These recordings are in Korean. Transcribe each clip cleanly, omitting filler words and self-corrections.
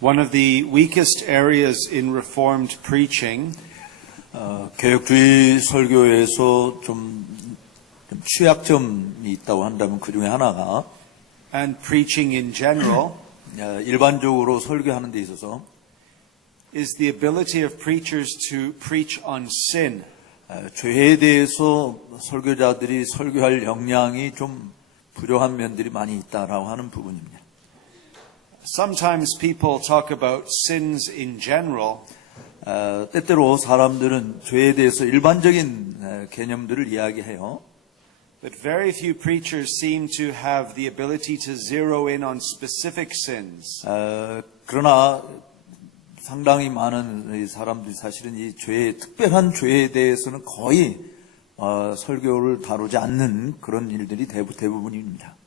One of the weakest areas in Reformed preaching 개혁주의 설교에서 좀 취약점이 있다고 한다면 그 중에 하나가 and preaching in general 일반적으로 설교하는 데 있어서 is the ability of preachers to preach on sin. 죄에 대해서 설교자들이 설교할 역량이 좀 부족한 면들이 많이 있다라고 하는 부분입니다. Sometimes people talk about sins in general, 때때로 사람들은 죄에 대해서 일반적인 개념들을 이야기해요. but very few preachers seem to have the ability to zero in on specific sins. 그러나 상당히 많은 사람들이 사실은 이 특별한 죄에 대해서는 거의 설교를 다루지 않는 그런 일들이 대부분입니다.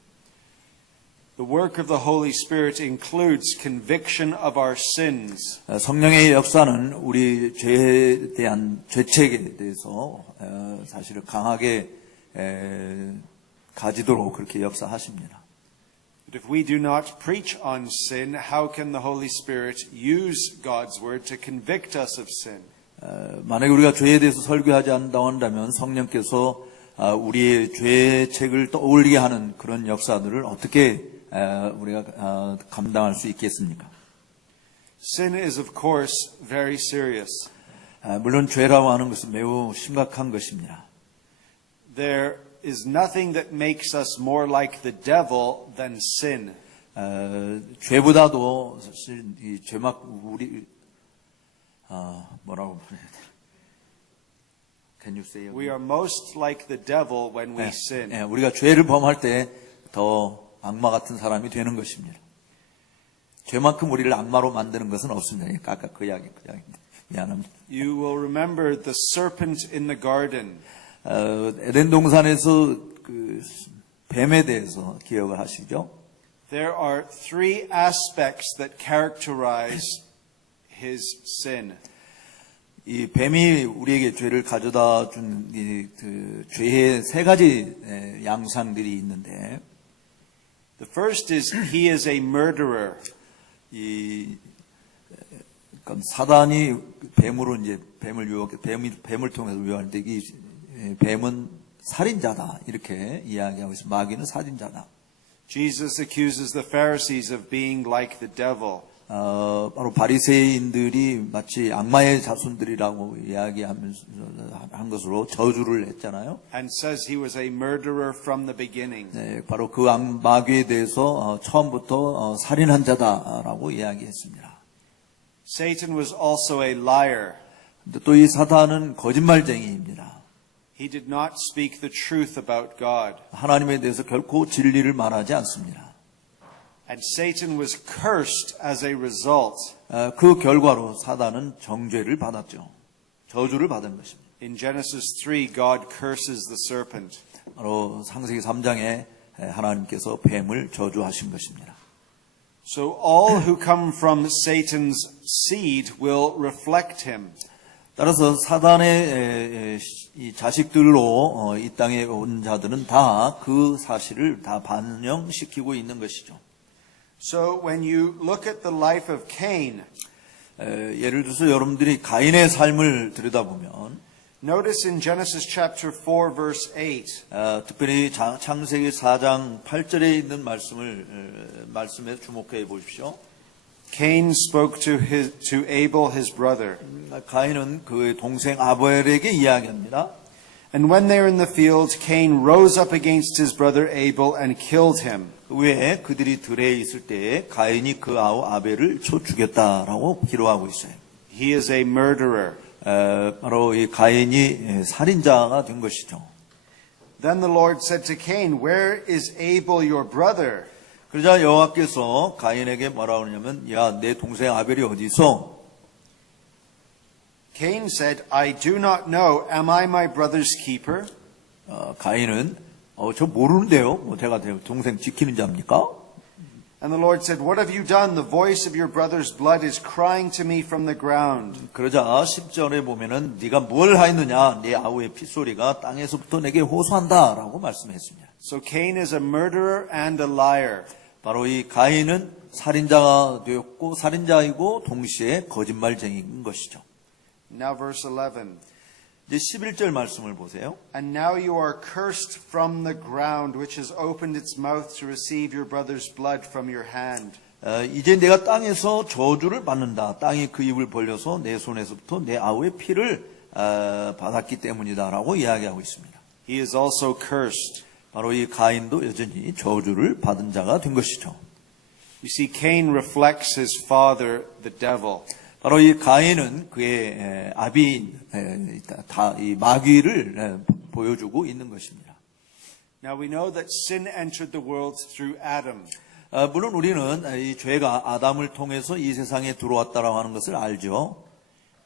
The work of the Holy Spirit includes conviction of our sins. 성령의 역사는 우리 죄에 대한 죄책에 대해서 사실은 강하게 가지도록 그렇게 역사하십니다. But if we do not preach on sin, how can the Holy Spirit use God's word to convict us of sin? 만약에 우리가 죄에 대해서 설교하지 않는다고 한다면 성령께서 우리의 죄책을 떠올리게 하는 그런 역사들을 어떻게 우리가 감당할 수 있겠습니까? Sin is of course very serious. 물론 죄라고 하는 것은 매우 심각한 것입니다. There is nothing that makes us more like the devil than sin. 죄보다도 사실 이 죄막 우리 뭐라고 말해야 돼? Can you say it? We are most like the devil when we sin. 우리가 죄를 범할 때 더 악마 같은 사람이 되는 것입니다. 죄만큼 우리를 악마로 만드는 것은 없습니다. 아까 그 이야기인데 미안합니다. You will remember the serpent in the garden. 에덴 동산에서 그 뱀에 대해서 기억을 하시죠? There are three aspects that characterize his sin. 이 뱀이 우리에게 죄를 가져다 준 그 죄의 세 가지 양상들이 있는데, the first is he is a murderer. 그러니까 사단이 뱀으로 이제 뱀을 통해서 유혹하는데 이 뱀은 살인자다 이렇게 이야기하고 있습니다. 마귀는 살인자다. Jesus accuses the Pharisees of being like the devil. 바로 바리새인들이 마치 악마의 자손들이라고 이야기하면서 한 것으로 저주를 했잖아요. And says he was a murderer from the beginning. 네, 바로 그 마귀에 대해서 처음부터 살인한 자다라고 이야기했습니다. Satan was also a liar. 또 이 사탄은 거짓말쟁이입니다. He did not speak the truth about God. 하나님에 대해서 결코 진리를 말하지 않습니다. And Satan was cursed as a result. 그 결과로 사단은 정죄를 받았죠. 저주를 받은 것입니다. In Genesis 3, God curses the serpent. 바로 창세기 3장에 하나님께서 뱀을 저주하신 것입니다. So all who come from Satan's seed will reflect him. 따라서 사단의 이 자식들로 이 땅에 온 자들은 다 그 사실을 다 반영시키고 있는 것이죠. So when you look at the life of Cain, 예를 들어서 여러분들이 가인의 삶을 들여다보면 notice in Genesis chapter 4 verse 8. 특별히 창세기 4장 8절에 있는 말씀에 주목해 보십시오. Cain spoke to Abel his brother. 가인은 그의 동생 아벨에게 이야기합니다. And when they were in the field, Cain rose up against his brother Abel and killed him. 그 외에 그들이 들에 있을 때에 가인이 그 아우 아벨을 쳐 죽였다라고 기록하고 있어요. He is a murderer. 바로 이 가인이 살인자가 된 것이죠. Then the Lord said to Cain, "Where is Abel your brother?" 그러자 여호와께서 가인에게 뭐라고 하냐면, 야, 내 동생 아벨이 어디 있어? Cain said, "I do not know. Am I my brother's keeper?" 가인은 저 모르는데요. 제가 동생 지키는 자입니까? And the Lord said, "What have you done? The voice of your brother's blood is crying to me from the ground." 그러자 10절에 보면은 네가 뭘 하였느냐? 네 아우의 핏소리가 땅에서부터 내게 호소한다라고 말씀했습니다. So Cain is a murderer and a liar. 바로 이 가인은 살인자가 되었고 살인자이고 동시에 거짓말쟁이인 것이죠. Now verse 11. 이제 11절 말씀을 보세요. And now you are cursed from the ground, which has opened its mouth to receive your brother's blood from your hand. 이제 내가 땅에서 저주를 받는다. 땅이 그 입을 벌려서 내 손에서부터 내 아우의 피를 받았기 때문이다라고 이야기하고 있습니다. He is also cursed. 바로 이 가인도 여전히 저주를 받은 자가 된 것이죠. You see, Cain reflects his father, the devil. 바로 이 가인은 그의 아비인 이 마귀를 보여주고 있는 것입니다. Now we know that sin entered the world through Adam. 물론 우리는 이 죄가 아담을 통해서 이 세상에 들어왔다라고 하는 것을 알죠.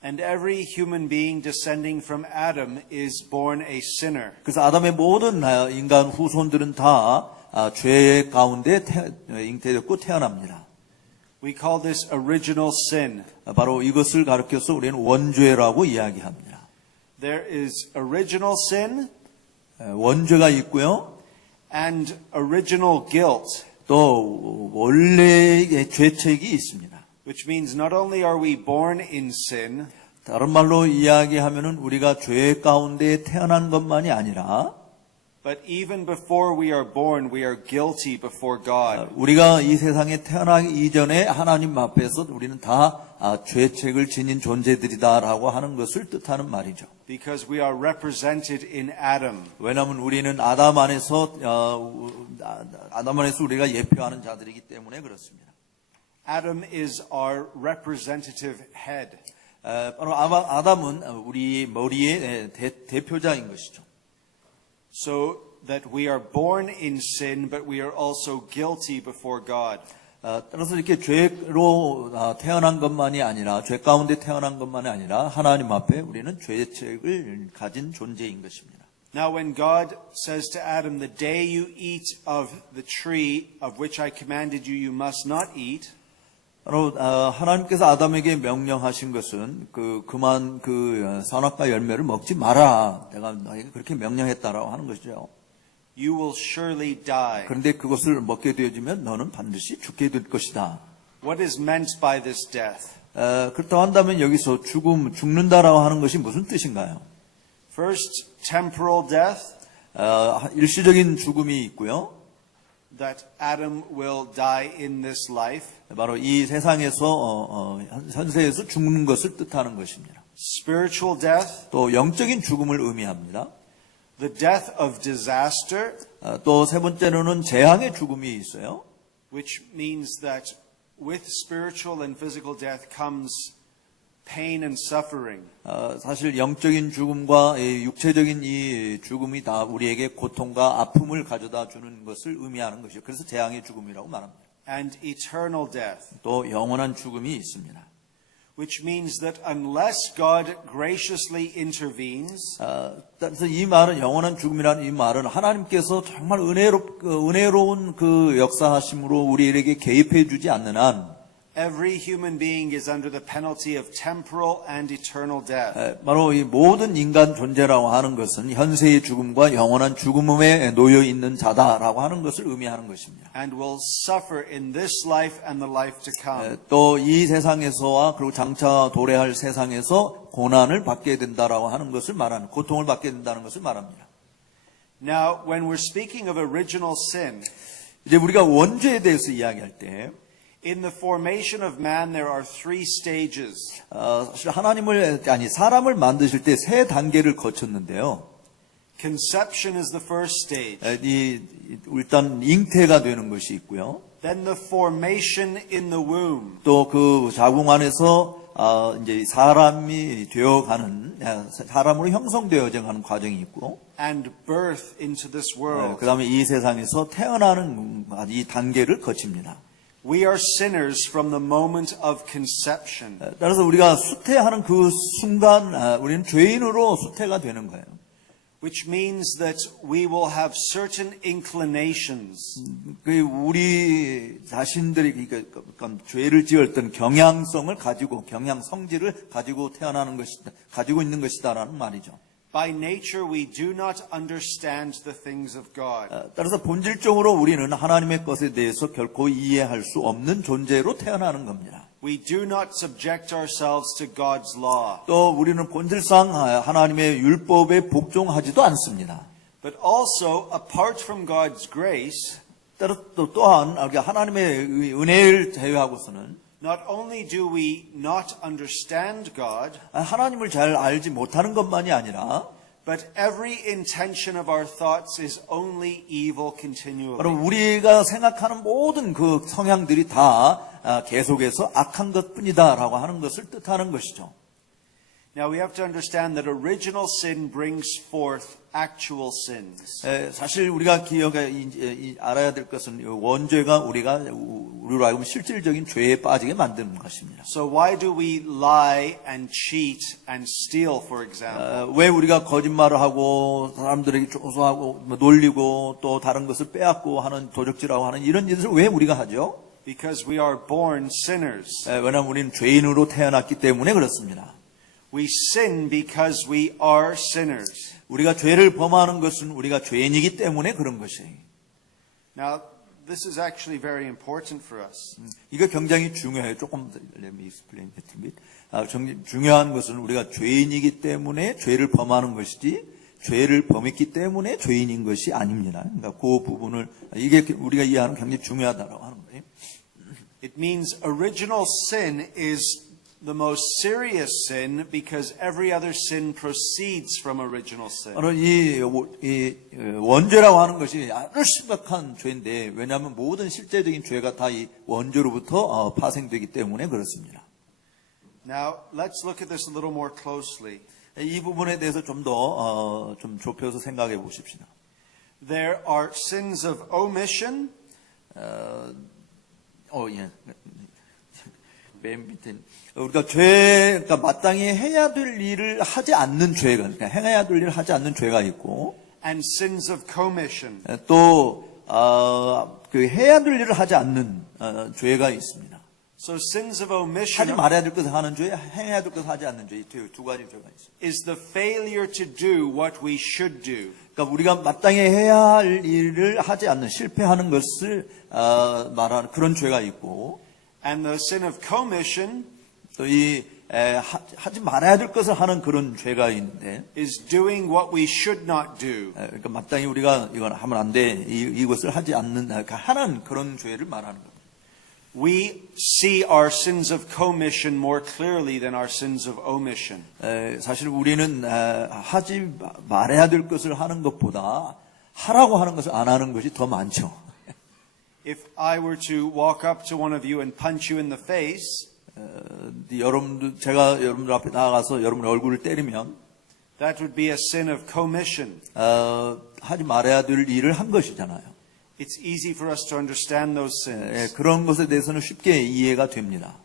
And every human being descending from Adam is born a sinner. 그래서 아담의 모든 인간 후손들은 다 죄 가운데 잉태됐고 태어납니다. We call this original sin. 바로 이것을 가르쳐서 우리는 원죄라고 이야기합니다. There is original sin 원죄가 있고요. and original guilt, 또 원래의 죄책이 있습니다. which means not only are we born in sin, 다른 말로 이야기하면은 우리가 죄 가운데 태어난 것만이 아니라 but even before we are born, we are guilty before God. 우리가 이 세상에 태어나기 이전에 하나님 앞에서 우리는 다 죄책을 지닌 존재들이다라고 하는 것을 뜻하는 말이죠. Because we are represented in Adam. 왜냐하면 우리는 아담 안에서 우리가 예표하는 자들이기 때문에 그렇습니다. Adam is our representative head. 바로 아담은 우리 머리의 대표자인 것이죠. So that we are born in sin, but we are also guilty before God. 따라서 이렇게 죄로 태어난 것만이 아니라 죄 가운데 태어난 것만이 아니라 하나님 앞에 우리는 죄책을 가진 존재인 것입니다. Now when God says to Adam, the day you eat of the tree of which I commanded you, you must not eat. 바로 하나님께서 아담에게 명령하신 것은 그만 선악과 열매를 먹지 마라. 내가 너에게 그렇게 명령했다라고 하는 것이죠. You will surely die. 그런데 그것을 먹게 되어지면 너는 반드시 죽게 될 것이다. What is meant by this death? 그렇다고 한다면 여기서 죽는다라고 하는 것이 무슨 뜻인가요? First, temporal death, 일시적인 죽음이 있고요. that Adam will die in this life. 바로 이 세상에서 현세에서 죽는 것을 뜻하는 것입니다. Spiritual death, 또 영적인 죽음을 의미합니다. the death of disaster, 또 세 번째로는 재앙의 죽음이 있어요. which means that with spiritual and physical death comes pain and suffering. 사실 영적인 죽음과 육체적인 이 죽음이 다 우리에게 고통과 아픔을 가져다 주는 것을 의미하는 것이죠. 그래서 재앙의 죽음이라고 말합니다. And eternal death, 또 영원한 죽음이 있습니다. which means that unless God graciously intervenes, 그래서 이 말은 영원한 죽음이라는 이 말은 하나님께서 정말 은혜로운 그 역사하심으로 우리에게 개입해 주지 않는 한 every human being is under the penalty of temporal and eternal death. 바로 이 모든 인간 존재라고 하는 것은 현세의 죽음과 영원한 죽음에 놓여 있는 자다라고 하는 것을 의미하는 것입니다. And will suffer in this life and the life to come. 또 이 세상에서와 그리고 장차 도래할 세상에서 고난을 받게 된다라고 하는 것을 말하는, 고통을 받게 된다는 것을 말합니다. Now, when we're speaking of original sin, 이제 우리가 원죄에 대해서 이야기할 때 in the formation of man, there are three stages. 사실 사람을 만드실 때 세 단계를 거쳤는데요. Conception is the first stage. 일단 잉태가 되는 것이 있고요. Then the formation in the womb. 또 그 자궁 안에서 이제 사람이 되어가는 사람으로 형성되어져 가는 과정이 있고, And birth into this world. 그다음에 이 세상에서 태어나는 이 단계를 거칩니다. We are sinners from the moment of conception. 따라서 우리가 수태하는 그 순간 우리는 죄인으로 수태가 되는 거예요. Which means that we will have certain inclinations. 우리 자신들이 그러니까 죄를 지을 때 경향성을 가지고 성질을 가지고 태어나는 것이다, 가지고 있는 것이다라는 말이죠. By nature, we do not understand the things of God. 따라서 본질적으로 우리는 하나님의 것에 대해서 결코 이해할 수 없는 존재로 태어나는 겁니다. We do not subject ourselves to God's law. 또 우리는 본질상 하나님의 율법에 복종하지도 않습니다. But also, apart from God's grace, 또한 하나님의 은혜를 제외하고서는 not only do we not understand God, 하나님을 잘 알지 못하는 것만이 아니라 but every intention of our thoughts is only evil continually. 바로 우리가 생각하는 모든 그 성향들이 다 계속해서 악한 것뿐이다라고 하는 것을 뜻하는 것이죠. Now we have to understand that original sin brings forth actual sins. 사실 우리가 알아야 될 것은 원죄가 우리로 하여금 실질적인 죄에 빠지게 만드는 것입니다. So why do we lie and cheat and steal, for example? 왜 우리가 거짓말을 하고 사람들에게 조소하고 놀리고 또 다른 것을 빼앗고 하는 도적질하고 하는 이런 일을 왜 우리가 하죠? Because we are born sinners. 왜냐하면 우리는 죄인으로 태어났기 때문에 그렇습니다. We sin because we are sinners. 우리가 죄를 범하는 것은 우리가 죄인이기 때문에 그런 것이에요. Now, this is actually very important for us. 이거 굉장히 중요해요. 조금 let me explain it a bit. 중요한 것은 우리가 죄인이기 때문에 죄를 범하는 것이지 죄를 범했기 때문에 죄인인 것이 아닙니다. 그러니까 그 부분을 이게 우리가 이해하는 굉장히 중요하다라고 하는 거예요. It means original sin is the most serious sin because every other sin proceeds from original sin. 바로 이 원죄라고 하는 것이 아주 심각한 죄인데 왜냐하면 모든 실제적인 죄가 다 이 원죄로부터 파생되기 때문에 그렇습니다. Now, let's look at this a little more closely. 이 부분에 대해서 좀 더 좀 좁혀서 생각해 보십시다. There are sins of omission. 예. 맨 밑에 우리가 그러니까 마땅히 해야 될 일을 하지 않는 죄가, 그러니까 행해야 될 일을 하지 않는 죄가 있고, And sins of commission. 또 그 해야 될 일을 하지 않는 죄가 있습니다. So sins of omission 하지 말아야 될 것을 하는 죄, 행해야 될 것을 하지 않는 죄, 두 가지 죄가 있습니다. is the failure to do what we should do. 그러니까 우리가 마땅히 해야 할 일을 하지 않는 실패하는 것을 말하는 그런 죄가 있고. And the sin of commission 또 하지 말아야 될 것을 하는 그런 죄가 있는데, is doing what we should not do. 그러니까 마땅히 우리가 이건 하면 안 돼, 이것을 하지 않는, 하는 그런 죄를 말하는 겁니다. We see our sins of commission more clearly than our sins of omission. 사실 우리는 하지 말아야 될 것을 하는 것보다 하라고 하는 것을 안 하는 것이 더 많죠. If I were to walk up to one of you and punch you in the face, 제가 여러분들 앞에 나가서 여러분의 얼굴을 때리면, that would be a sin of commission. 하지 말아야 될 일을 한 것이잖아요. It's easy for us to understand those sins. 그런 것에 대해서는 쉽게 이해가 됩니다.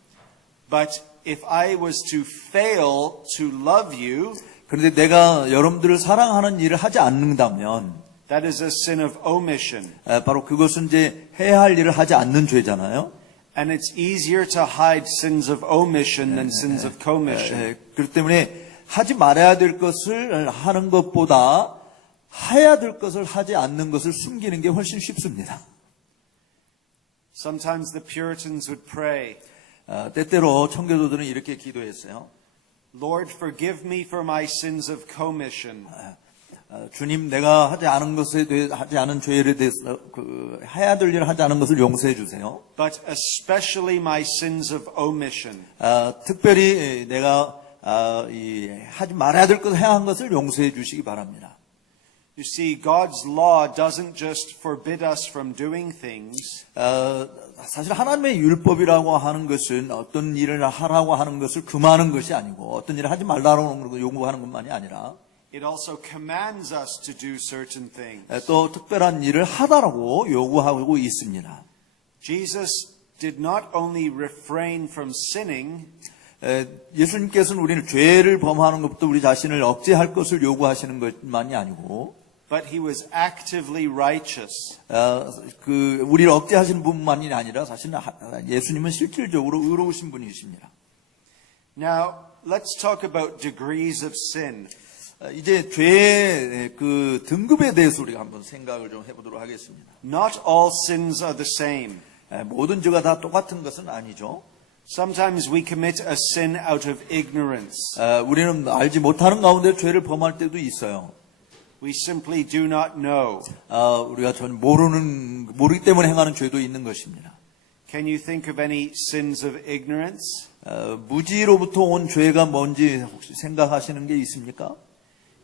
But if I was to fail to love you, 그런데 내가 여러분들을 사랑하는 일을 하지 않는다면, that is a sin of omission. 바로 그것은 이제 해야 할 일을 하지 않는 죄잖아요. And it's easier to hide sins of omission than sins of commission. 그렇기 때문에 하지 말아야 될 것을 하는 것보다 해야 될 것을 하지 않는 것을 숨기는 게 훨씬 쉽습니다. Sometimes the Puritans would pray, 때때로 청교도들은 이렇게 기도했어요. Lord, forgive me for my sins of commission. 주님, 내가 하지 않은 것에 대해 하지 않은 죄에 대해서 해야 될 일을 하지 않은 것을 용서해 주세요. But especially my sins of omission. 특별히 내가 하지 말아야 될 것을 해야 한 것을 용서해 주시기 바랍니다. You see, God's law doesn't just forbid us from doing things. 사실 하나님의 율법이라고 하는 것은 어떤 일을 하라고 하는 것을 금하는 것이 아니고 어떤 일을 하지 말라고 요구하는 것만이 아니라 It also commands us to do certain things. 또 특별한 일을 하다라고 요구하고 있습니다. Jesus did not only refrain from sinning, 예수님께서는 우리는 죄를 범하는 것부터 우리 자신을 억제할 것을 요구하시는 것만이 아니고 but he was actively righteous. 우리를 억제하시는 분만이 아니라 사실은 예수님은 실질적으로 의로우신 분이십니다. Now, let's talk about degrees of sin. 이제 죄의 그 등급에 대해서 우리가 한번 생각을 좀 해보도록 하겠습니다. Not all sins are the same. 모든 죄가 다 똑같은 것은 아니죠. Sometimes we commit a sin out of ignorance. 우리는 알지 못하는 가운데 죄를 범할 때도 있어요. We simply do not know. 우리가 전 모르기 때문에 행하는 죄도 있는 것입니다. Can you think of any sins of ignorance? 무지로부터 온 죄가 뭔지 혹시 생각하시는 게 있습니까?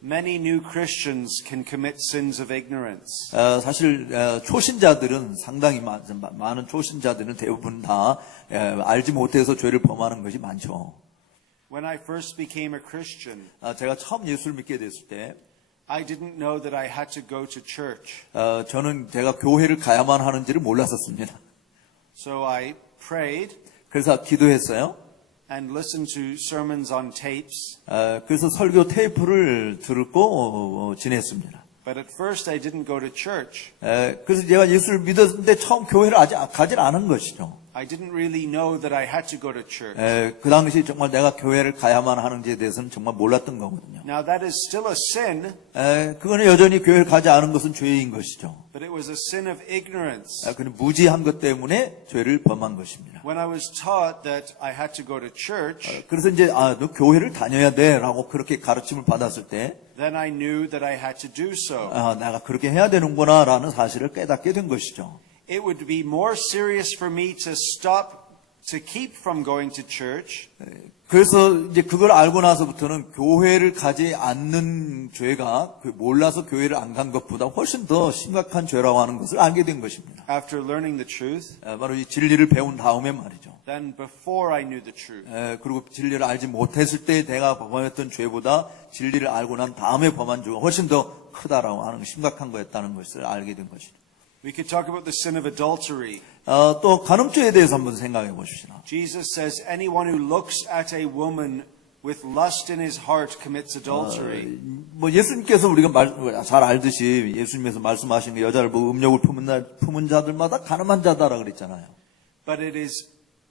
Many new Christians can commit sins of ignorance. 사실 초신자들은 상당히 많은 초신자들은 대부분 다 알지 못해서 죄를 범하는 것이 많죠. When I first became a Christian, 제가 처음 예수를 믿게 됐을 때 I didn't know that I had to go to church. 저는 제가 교회를 가야만 하는지를 몰랐었습니다. So I prayed 그래서 기도했어요. and listened to sermons on tapes. 그래서 설교 테이프를 듣고 지냈습니다. But at first I didn't go to church. 그래서 제가 예수를 믿었는데 처음 교회를 아직 가질 않은 것이죠. I didn't really know that I had to go to church. 그 당시 정말 내가 교회를 가야만 하는지에 대해서는 정말 몰랐던 거거든요. Now that is still a sin, 그거는 여전히 교회를 가지 않은 것은 죄인 것이죠. but it was a sin of ignorance. 그는 무지한 것 때문에 죄를 범한 것입니다. When I was taught that I had to go to church, 그래서 이제 너 교회를 다녀야 돼라고 그렇게 가르침을 받았을 때 then I knew that I had to do so. 내가 그렇게 해야 되는구나라는 사실을 깨닫게 된 것이죠. It would be more serious for me to keep from going to church 그래서 이제 그걸 알고 나서부터는 교회를 가지 않는 죄가 몰라서 교회를 안 간 것보다 훨씬 더 심각한 죄라고 하는 것을 알게 된 것입니다. after learning the truth 바로 이 진리를 배운 다음에 말이죠. than before I knew the truth. 그리고 진리를 알지 못했을 때 내가 범했던 죄보다 진리를 알고 난 다음에 범한 죄가 훨씬 더 크다라고 하는 심각한 거였다는 것을 알게 된 것이죠. We could talk about the sin of adultery. 또 간음죄에 대해서 한번 생각해 보십시다. Jesus says anyone who looks at a woman with lust in his heart commits adultery. 뭐 예수님께서 우리가 잘 알듯이 예수님께서 말씀하신 게 여자를 보고 음욕을 품은 자들마다 가늠한 자다라 그랬잖아요. But it is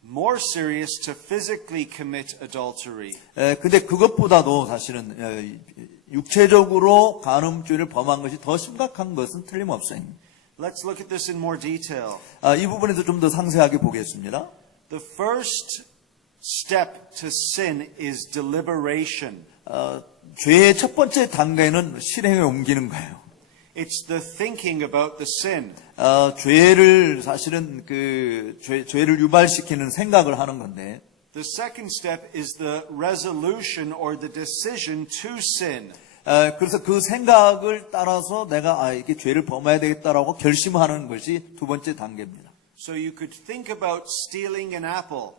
more serious to physically commit adultery. 근데 그것보다도 사실은 육체적으로 간음죄를 범한 것이 더 심각한 것은 틀림없어요. Let's look at this in more detail. 이 부분에서 좀 더 상세하게 보겠습니다. The first step to sin is deliberation. 죄의 첫 번째 단계는 실행에 옮기는 거예요. It's the thinking about the sin. 죄를 사실은 죄를 유발시키는 생각을 하는 건데, The second step is the resolution or the decision to sin. 그래서 그 생각을 따라서 내가 이렇게 죄를 범해야 되겠다라고 결심하는 것이 두 번째 단계입니다. So you could think about stealing an apple.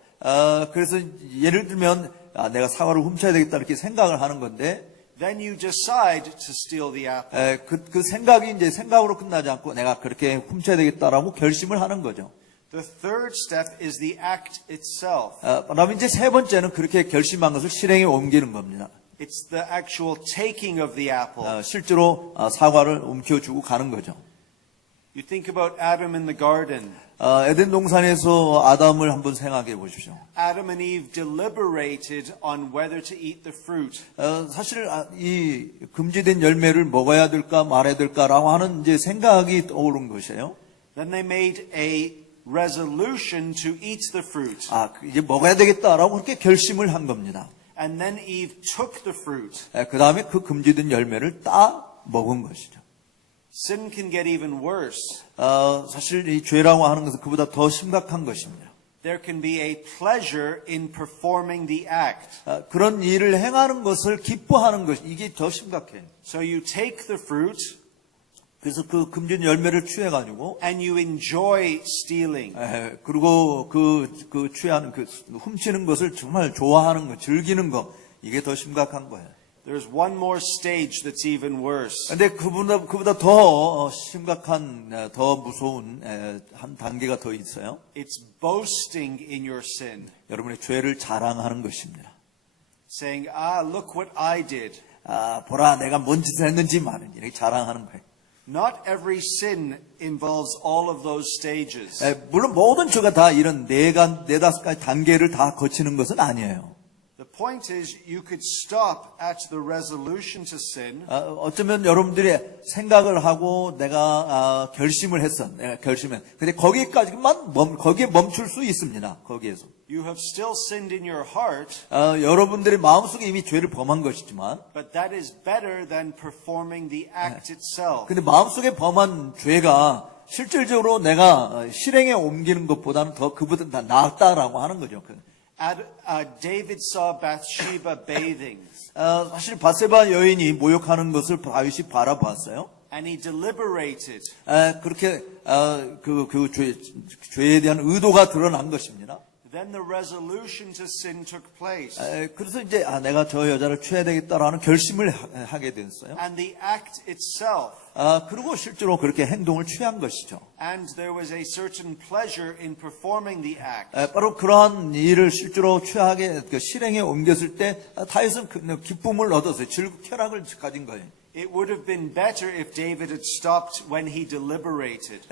그래서 예를 들면 내가 사과를 훔쳐야 되겠다 이렇게 생각을 하는 건데, Then you decide to steal the apple. 그 생각이 이제 생각으로 끝나지 않고 내가 그렇게 훔쳐야 되겠다라고 결심을 하는 거죠. The third step is the act itself. 그다음에 이제 세 번째는 그렇게 결심한 것을 실행에 옮기는 겁니다. It's the actual taking of the apple. 실제로 사과를 움켜쥐고 가는 거죠. You think about Adam in the garden. 에덴 동산에서 아담을 한번 생각해 보십시오. Adam and Eve deliberated on whether to eat the fruit. 사실 이 금지된 열매를 먹어야 될까 말아야 될까라고 하는 이제 생각이 떠오른 것이에요. Then they made a resolution to eat the fruit. 이제 먹어야 되겠다라고 그렇게 결심을 한 겁니다. And then Eve took the fruit. 그 다음에 그 금지된 열매를 따 먹은 것이죠. Sin can get even worse. 사실 이 죄라고 하는 것은 그보다 더 심각한 것입니다. There can be a pleasure in performing the act. 그런 일을 행하는 것을 기뻐하는 것, 이게 더 심각해요. So you take the fruit 그래서 그 금진 열매를 취해가지고, and you enjoy stealing. 그리고 그 취하는, 훔치는 것을 정말 좋아하는 것, 즐기는 것, 이게 더 심각한 거예요. There's one more stage that's even worse. 근데 그보다 더 심각한, 더 무서운 한 단계가 더 있어요. It's boasting in your sin. 여러분의 죄를 자랑하는 것입니다. Saying, look what I did. 보라, 내가 뭔 짓을 했는지 말은 이렇게 자랑하는 거예요. Not every sin involves all of those stages. 물론 모든 죄가 다 이런 네다섯 가지 단계를 다 거치는 것은 아니에요. The point is, you could stop at the resolution to sin, 어쩌면 여러분들이 생각을 하고 내가 결심을 했어. 내가 결심해. 근데 거기에 멈출 수 있습니다. 거기에서. you have still sinned in your heart, 여러분들의 마음속에 이미 죄를 범한 것이지만, but that is better than performing the act itself. 근데 마음속에 범한 죄가 실질적으로 내가 실행에 옮기는 것보다는 그보다 더 낫다라고 하는 거죠. David saw Bathsheba bathing, 사실 바세바 여인이 모욕하는 것을 다윗이 바라봤어요. and he deliberated. 그렇게 죄에 대한 의도가 드러난 것입니다. Then the resolution to sin took place, 그래서 이제 내가 저 여자를 취해야 되겠다라는 결심을 하게 됐어요. and the act itself. 그리고 실제로 그렇게 행동을 취한 것이죠. And there was a certain pleasure in performing the act. 바로 그러한 일을 실제로 취하게 실행에 옮겼을 때 다윗은 기쁨을 얻었어요. 쾌락을 가진 거예요. It would have been better if David had stopped when he deliberated.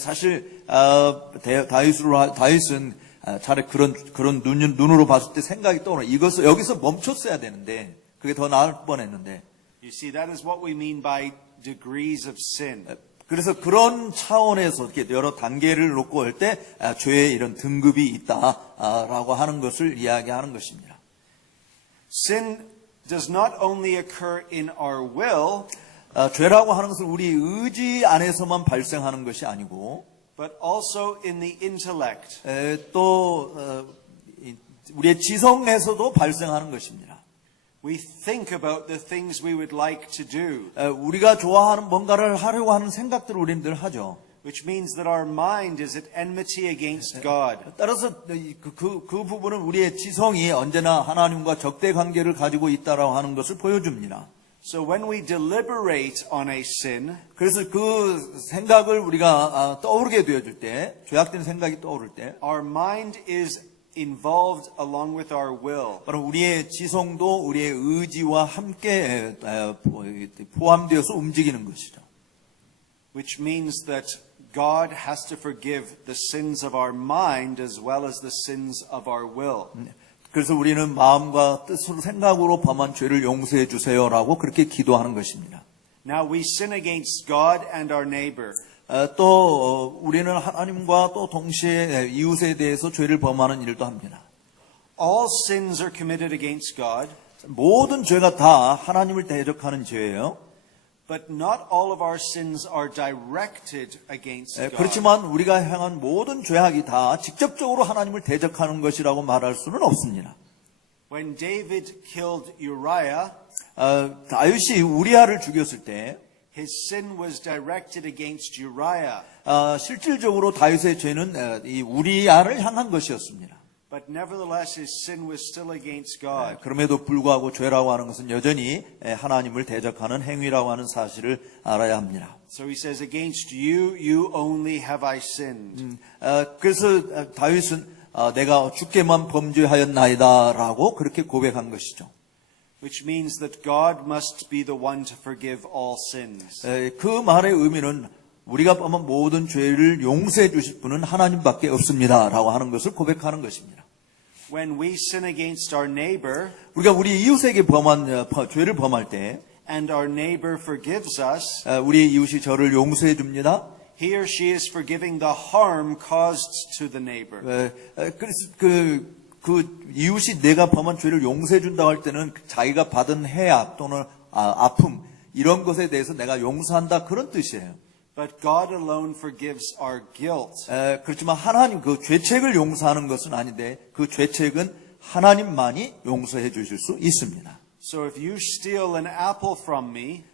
사실 다윗은 차라리 그런 눈으로 봤을 때 생각이 떠오르. 여기서 멈췄어야 되는데 그게 더 나을 뻔했는데. You see, that is what we mean by degrees of sin. 그래서 그런 차원에서 이렇게 여러 단계를 놓고 할 때 죄의 이런 등급이 있다라고 하는 것을 이야기하는 것입니다. Sin does not only occur in our will, 죄라고 하는 것은 우리 의지 안에서만 발생하는 것이 아니고 but also in the intellect. 또 우리의 지성에서도 발생하는 것입니다. We think about the things we would like to do, 우리가 좋아하는 뭔가를 하려고 하는 생각들을 우리는 늘 하죠. which means that our mind is at enmity against God. 따라서 그 부분은 우리의 지성이 언제나 하나님과 적대 관계를 가지고 있다라고 하는 것을 보여줍니다. So when we deliberate on a sin, 그래서 그 생각을 우리가 떠오르게 되어질 때, 죄악된 생각이 떠오를 때, our mind is involved along with our will. 바로 우리의 지성도 우리의 의지와 함께 포함되어서 움직이는 것이죠. Which means that God has to forgive the sins of our mind as well as the sins of our will. 그래서 우리는 마음과 뜻으로 생각으로 범한 죄를 용서해 주세요라고 그렇게 기도하는 것입니다. Now we sin against God and our neighbor. 또 우리는 하나님과 또 동시에 이웃에 대해서 죄를 범하는 일도 합니다. All sins are committed against God, 모든 죄가 다 하나님을 대적하는 죄예요. but not all of our sins are directed against God. 그렇지만 우리가 행한 모든 죄악이 다 직접적으로 하나님을 대적하는 것이라고 말할 수는 없습니다. When David killed Uriah, 다윗이 우리아를 죽였을 때 his sin was directed against Uriah, 실질적으로 다윗의 죄는 이 우리아를 향한 것이었습니다. but nevertheless his sin was still against God. 그럼에도 불구하고 죄라고 하는 것은 여전히 하나님을 대적하는 행위라고 하는 사실을 알아야 합니다. So he says, against you, you only have I sinned. 그래서 다윗은 내가 주께만 범죄하였나이다라고 그렇게 고백한 것이죠. Which means that God must be the one to forgive all sins. 그 말의 의미는 우리가 범한 모든 죄를 용서해 주실 분은 하나님밖에 없습니다라고 하는 것을 고백하는 것입니다. When we sin against our neighbor 우리가 우리 이웃에게 죄를 범할 때 and our neighbor forgives us, 우리 이웃이 저를 용서해 줍니다. he or she is forgiving the harm caused to the neighbor. 그래서 그 이웃이 내가 범한 죄를 용서해 준다고 할 때는 자기가 받은 해악 또는 아픔 이런 것에 대해서 내가 용서한다 그런 뜻이에요. But God alone forgives our guilt. 그렇지만 하나님 그 죄책을 용서하는 것은 아닌데 그 죄책은 하나님만이 용서해 주실 수 있습니다. So if you steal an apple from me,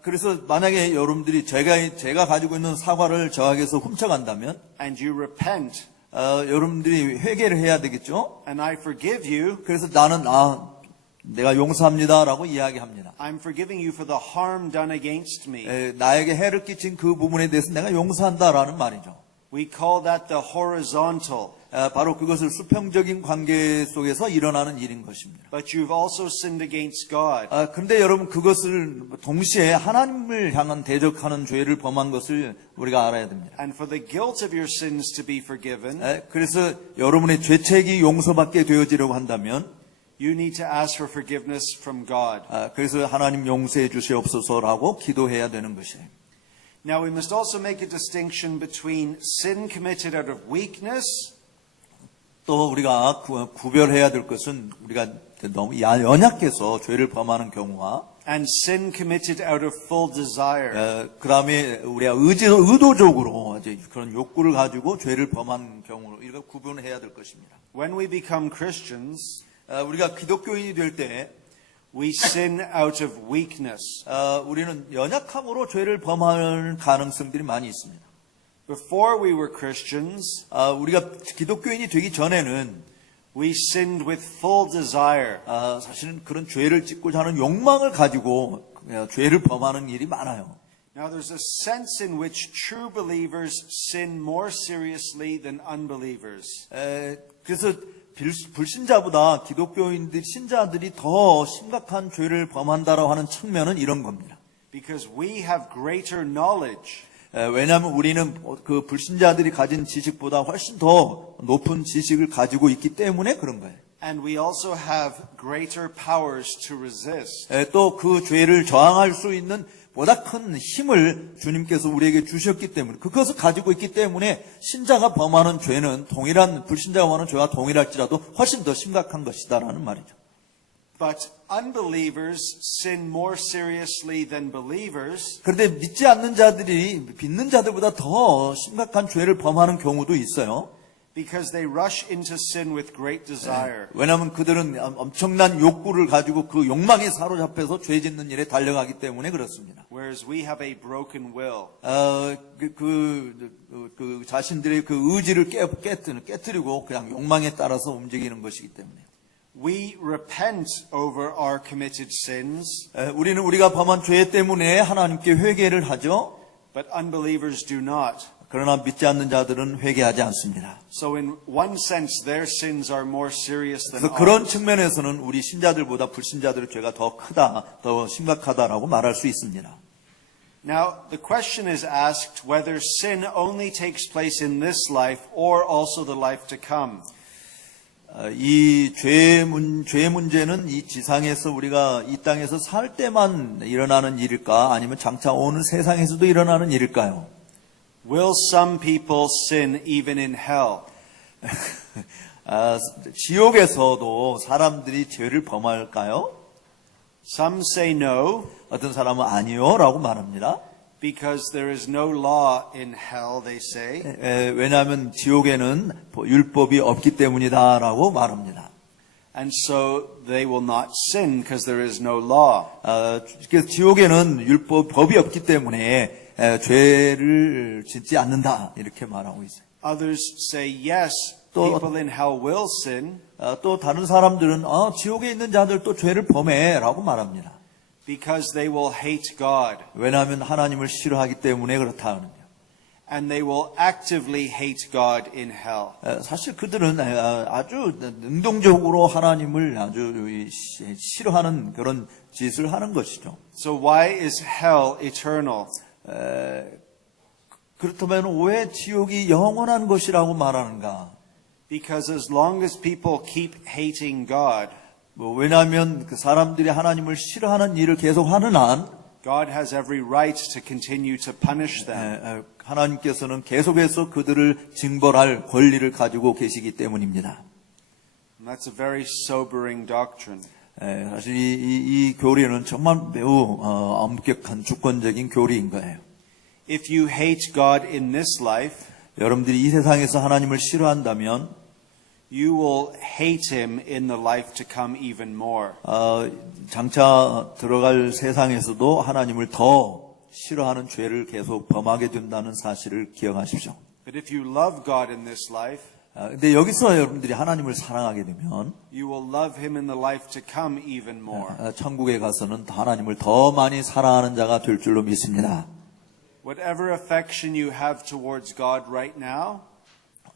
그래서 만약에 여러분들이 제가 가지고 있는 사과를 저에게서 훔쳐간다면 and you repent, 여러분들이 회개를 해야 되겠죠. and I forgive you, 그래서 나는 내가 용서합니다라고 이야기합니다. I'm forgiving you for the harm done against me. 나에게 해를 끼친 그 부분에 대해서 내가 용서한다라는 말이죠. We call that the horizontal. 바로 그것을 수평적인 관계 속에서 일어나는 일인 것입니다. But you've also sinned against God. 그런데 여러분 그것을 동시에 하나님을 향한 대적하는 죄를 범한 것을 우리가 알아야 됩니다. And for the guilt of your sins to be forgiven, 그래서 여러분의 죄책이 용서받게 되어지려고 한다면 you need to ask for forgiveness from God. 그래서 하나님 용서해 주시옵소서라고 기도해야 되는 것이에요. Now we must also make a distinction between sin committed out of weakness 또 우리가 구별해야 될 것은 우리가 너무 연약해서 죄를 범하는 경우와 and sin committed out of full desire. 그 다음에 우리가 의도적으로 이제 그런 욕구를 가지고 죄를 범한 경우로 이거 구분해야 될 것입니다. When we become Christians, 우리가 기독교인이 될 때 we sin out of weakness. 우리는 연약함으로 죄를 범할 가능성들이 많이 있습니다. Before we were Christians, 우리가 기독교인이 되기 전에는 we sinned with full desire. 사실은 그런 죄를 짓고자 하는 욕망을 가지고 죄를 범하는 일이 많아요. Now there's a sense in which true believers sin more seriously than unbelievers. 그래서 불신자보다 기독교인들, 신자들이 더 심각한 죄를 범한다라고 하는 측면은 이런 겁니다. Because we have greater knowledge. 왜냐하면 우리는 그 불신자들이 가진 지식보다 훨씬 더 높은 지식을 가지고 있기 때문에 그런 거예요. And we also have greater powers to resist. 또 그 죄를 저항할 수 있는 보다 큰 힘을 주님께서 우리에게 주셨기 때문에 그것을 가지고 있기 때문에 신자가 범하는 죄는 동일한 불신자가 범하는 죄와 동일할지라도 훨씬 더 심각한 것이다라는 말이죠. But unbelievers sin more seriously than believers. 그런데 믿지 않는 자들이 믿는 자들보다 더 심각한 죄를 범하는 경우도 있어요. Because they rush into sin with great desire. 왜냐하면 그들은 엄청난 욕구를 가지고 그 욕망에 사로잡혀서 죄 짓는 일에 달려가기 때문에 그렇습니다. Whereas we have a broken will. 그 자신들의 그 의지를 깨뜨리고 그냥 욕망에 따라서 움직이는 것이기 때문에. We repent over our committed sins. 우리는 우리가 범한 죄 때문에 하나님께 회개를 하죠. But unbelievers do not. 그러나 믿지 않는 자들은 회개하지 않습니다. So in one sense, their sins are more serious than 그래서 그런 ours. 측면에서는 우리 신자들보다 불신자들의 죄가 더 크다, 더 심각하다라고 말할 수 있습니다. Now, the question is asked whether sin only takes place in this life or also the life to come. 이 죄 문제는 이 지상에서 우리가 이 땅에서 살 때만 일어나는 일일까? 아니면 장차 오는 세상에서도 일어나는 일일까요? Will some people sin even in hell? 지옥에서도 사람들이 죄를 범할까요? Some say no, 어떤 사람은 아니요라고 말합니다. because there is no law in hell, they say. 왜냐하면 지옥에는 율법이 없기 때문이다라고 말합니다. And so they will not sin because there is no law. 그래서 지옥에는 법이 없기 때문에 죄를 짓지 않는다 이렇게 말하고 있어요. Others say yes, people in hell will sin 또 다른 사람들은 지옥에 있는 자들 또 죄를 범해라고 말합니다. because they will hate God. 왜냐하면 하나님을 싫어하기 때문에 그렇다는 거예요. And they will actively hate God in hell. 사실 그들은 아주 능동적으로 하나님을 아주 싫어하는 그런 짓을 하는 것이죠. So why is hell eternal? 그렇다면 왜 지옥이 영원한 것이라고 말하는가? Because as long as people keep hating God, 왜냐하면 그 사람들이 하나님을 싫어하는 일을 계속하는 한 God has every right to continue to punish them. 하나님께서는 계속해서 그들을 징벌할 권리를 가지고 계시기 때문입니다. And that's a very sobering doctrine. 사실 이 교리는 정말 매우 엄격한 주권적인 교리인 거예요. If you hate God in this life, 여러분들이 이 세상에서 하나님을 싫어한다면 you will hate Him in the life to come even more. 장차 들어갈 세상에서도 하나님을 더 싫어하는 죄를 계속 범하게 된다는 사실을 기억하십시오. But if you love God in this life, 근데 여기서 여러분들이 하나님을 사랑하게 되면 you will love Him in the life to come even more. 천국에 가서는 하나님을 더 많이 사랑하는 자가 될 줄로 믿습니다. Whatever affection you have towards God right now,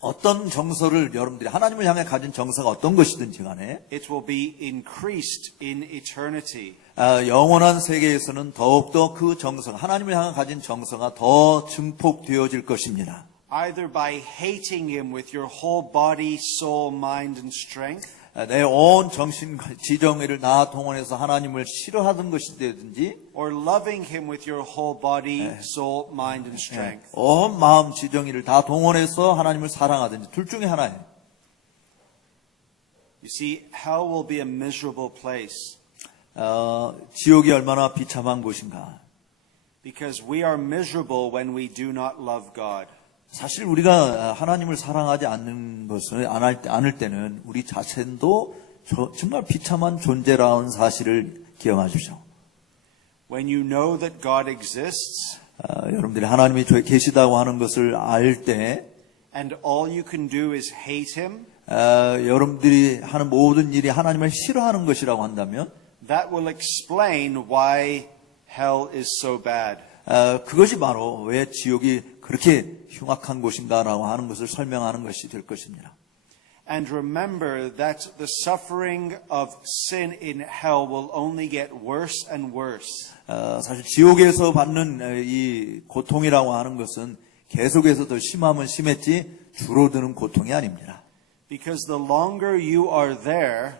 어떤 정서를 여러분들이 하나님을 향해 가진 정서가 어떤 것이든지 간에 it will be increased in eternity. 영원한 세계에서는 더욱더 그 정서, 하나님을 향해 가진 정서가 더 증폭되어질 것입니다. Either by hating Him with your whole body, soul, mind, and strength, 내 온 정신, 지정의를 다 동원해서 하나님을 싫어하던 것이든지 or loving Him with your whole body, soul, mind, and strength. 온 마음, 지정의를 다 동원해서 하나님을 사랑하든지 둘 중에 하나예요. You see, hell will be a miserable place 지옥이 얼마나 비참한 곳인가. because we are miserable when we do not love God. 사실 우리가 하나님을 사랑하지 않는 것을 않을 때는 우리 자신도 정말 비참한 존재라는 사실을 기억하십시오. When you know that God exists 여러분들이 하나님이 계시다고 하는 것을 알 때 and all you can do is hate Him, 여러분들이 하는 모든 일이 하나님을 싫어하는 것이라고 한다면 that will explain why hell is so bad. 그것이 바로 왜 지옥이 그렇게 흉악한 곳인가라고 하는 것을 설명하는 것이 될 것입니다. And remember that the suffering of sin in hell will only get worse and worse. 사실 지옥에서 받는 이 고통이라고 하는 것은 계속해서 더 심하면 심했지 줄어드는 고통이 아닙니다. Because the longer you are there,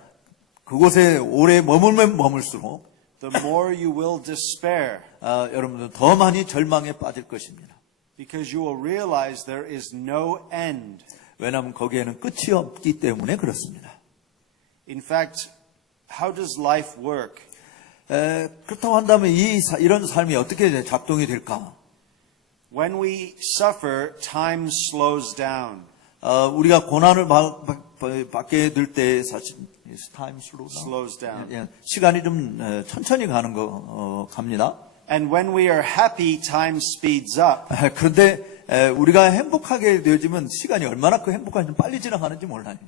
그곳에 오래 머물면 머물수록 the more you will despair. 여러분들 더 많이 절망에 빠질 것입니다. Because you will realize there is no end. 왜냐하면 거기에는 끝이 없기 때문에 그렇습니다. In fact, how does life work? 그렇다고 한다면 이런 삶이 어떻게 작동이 될까? When we suffer, time slows down. 우리가 고난을 받게 될 때 사실 time Slows down. 시간이 좀 천천히 가는 갑니다. And when we are happy, time speeds up. 그런데 우리가 행복하게 되어지면 시간이 얼마나 그 행복한지 빨리 지나가는지 몰라요.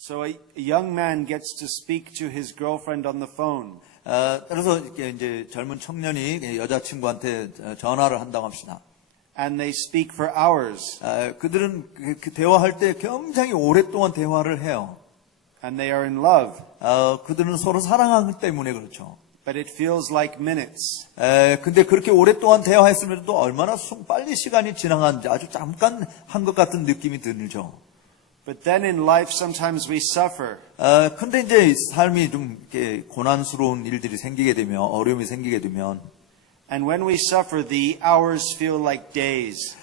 So a young man gets to speak to his girlfriend on the phone. 그래서 이제 젊은 청년이 여자친구한테 전화를 한다고 합시다. And they speak for hours. 그들은 그 대화할 때 굉장히 오랫동안 대화를 해요. And they are in love. 그들은 서로 사랑하기 때문에 그렇죠. But it feels like minutes. 근데 그렇게 오랫동안 대화했으면도 얼마나 빨리 시간이 지나가는지 아주 잠깐 한 것 같은 느낌이 들죠. But then in life, sometimes we suffer. 근데 이제 삶이 좀 이렇게 고난스러운 일들이 생기게 되면, 어려움이 생기게 되면, And when we suffer, the hours feel like days.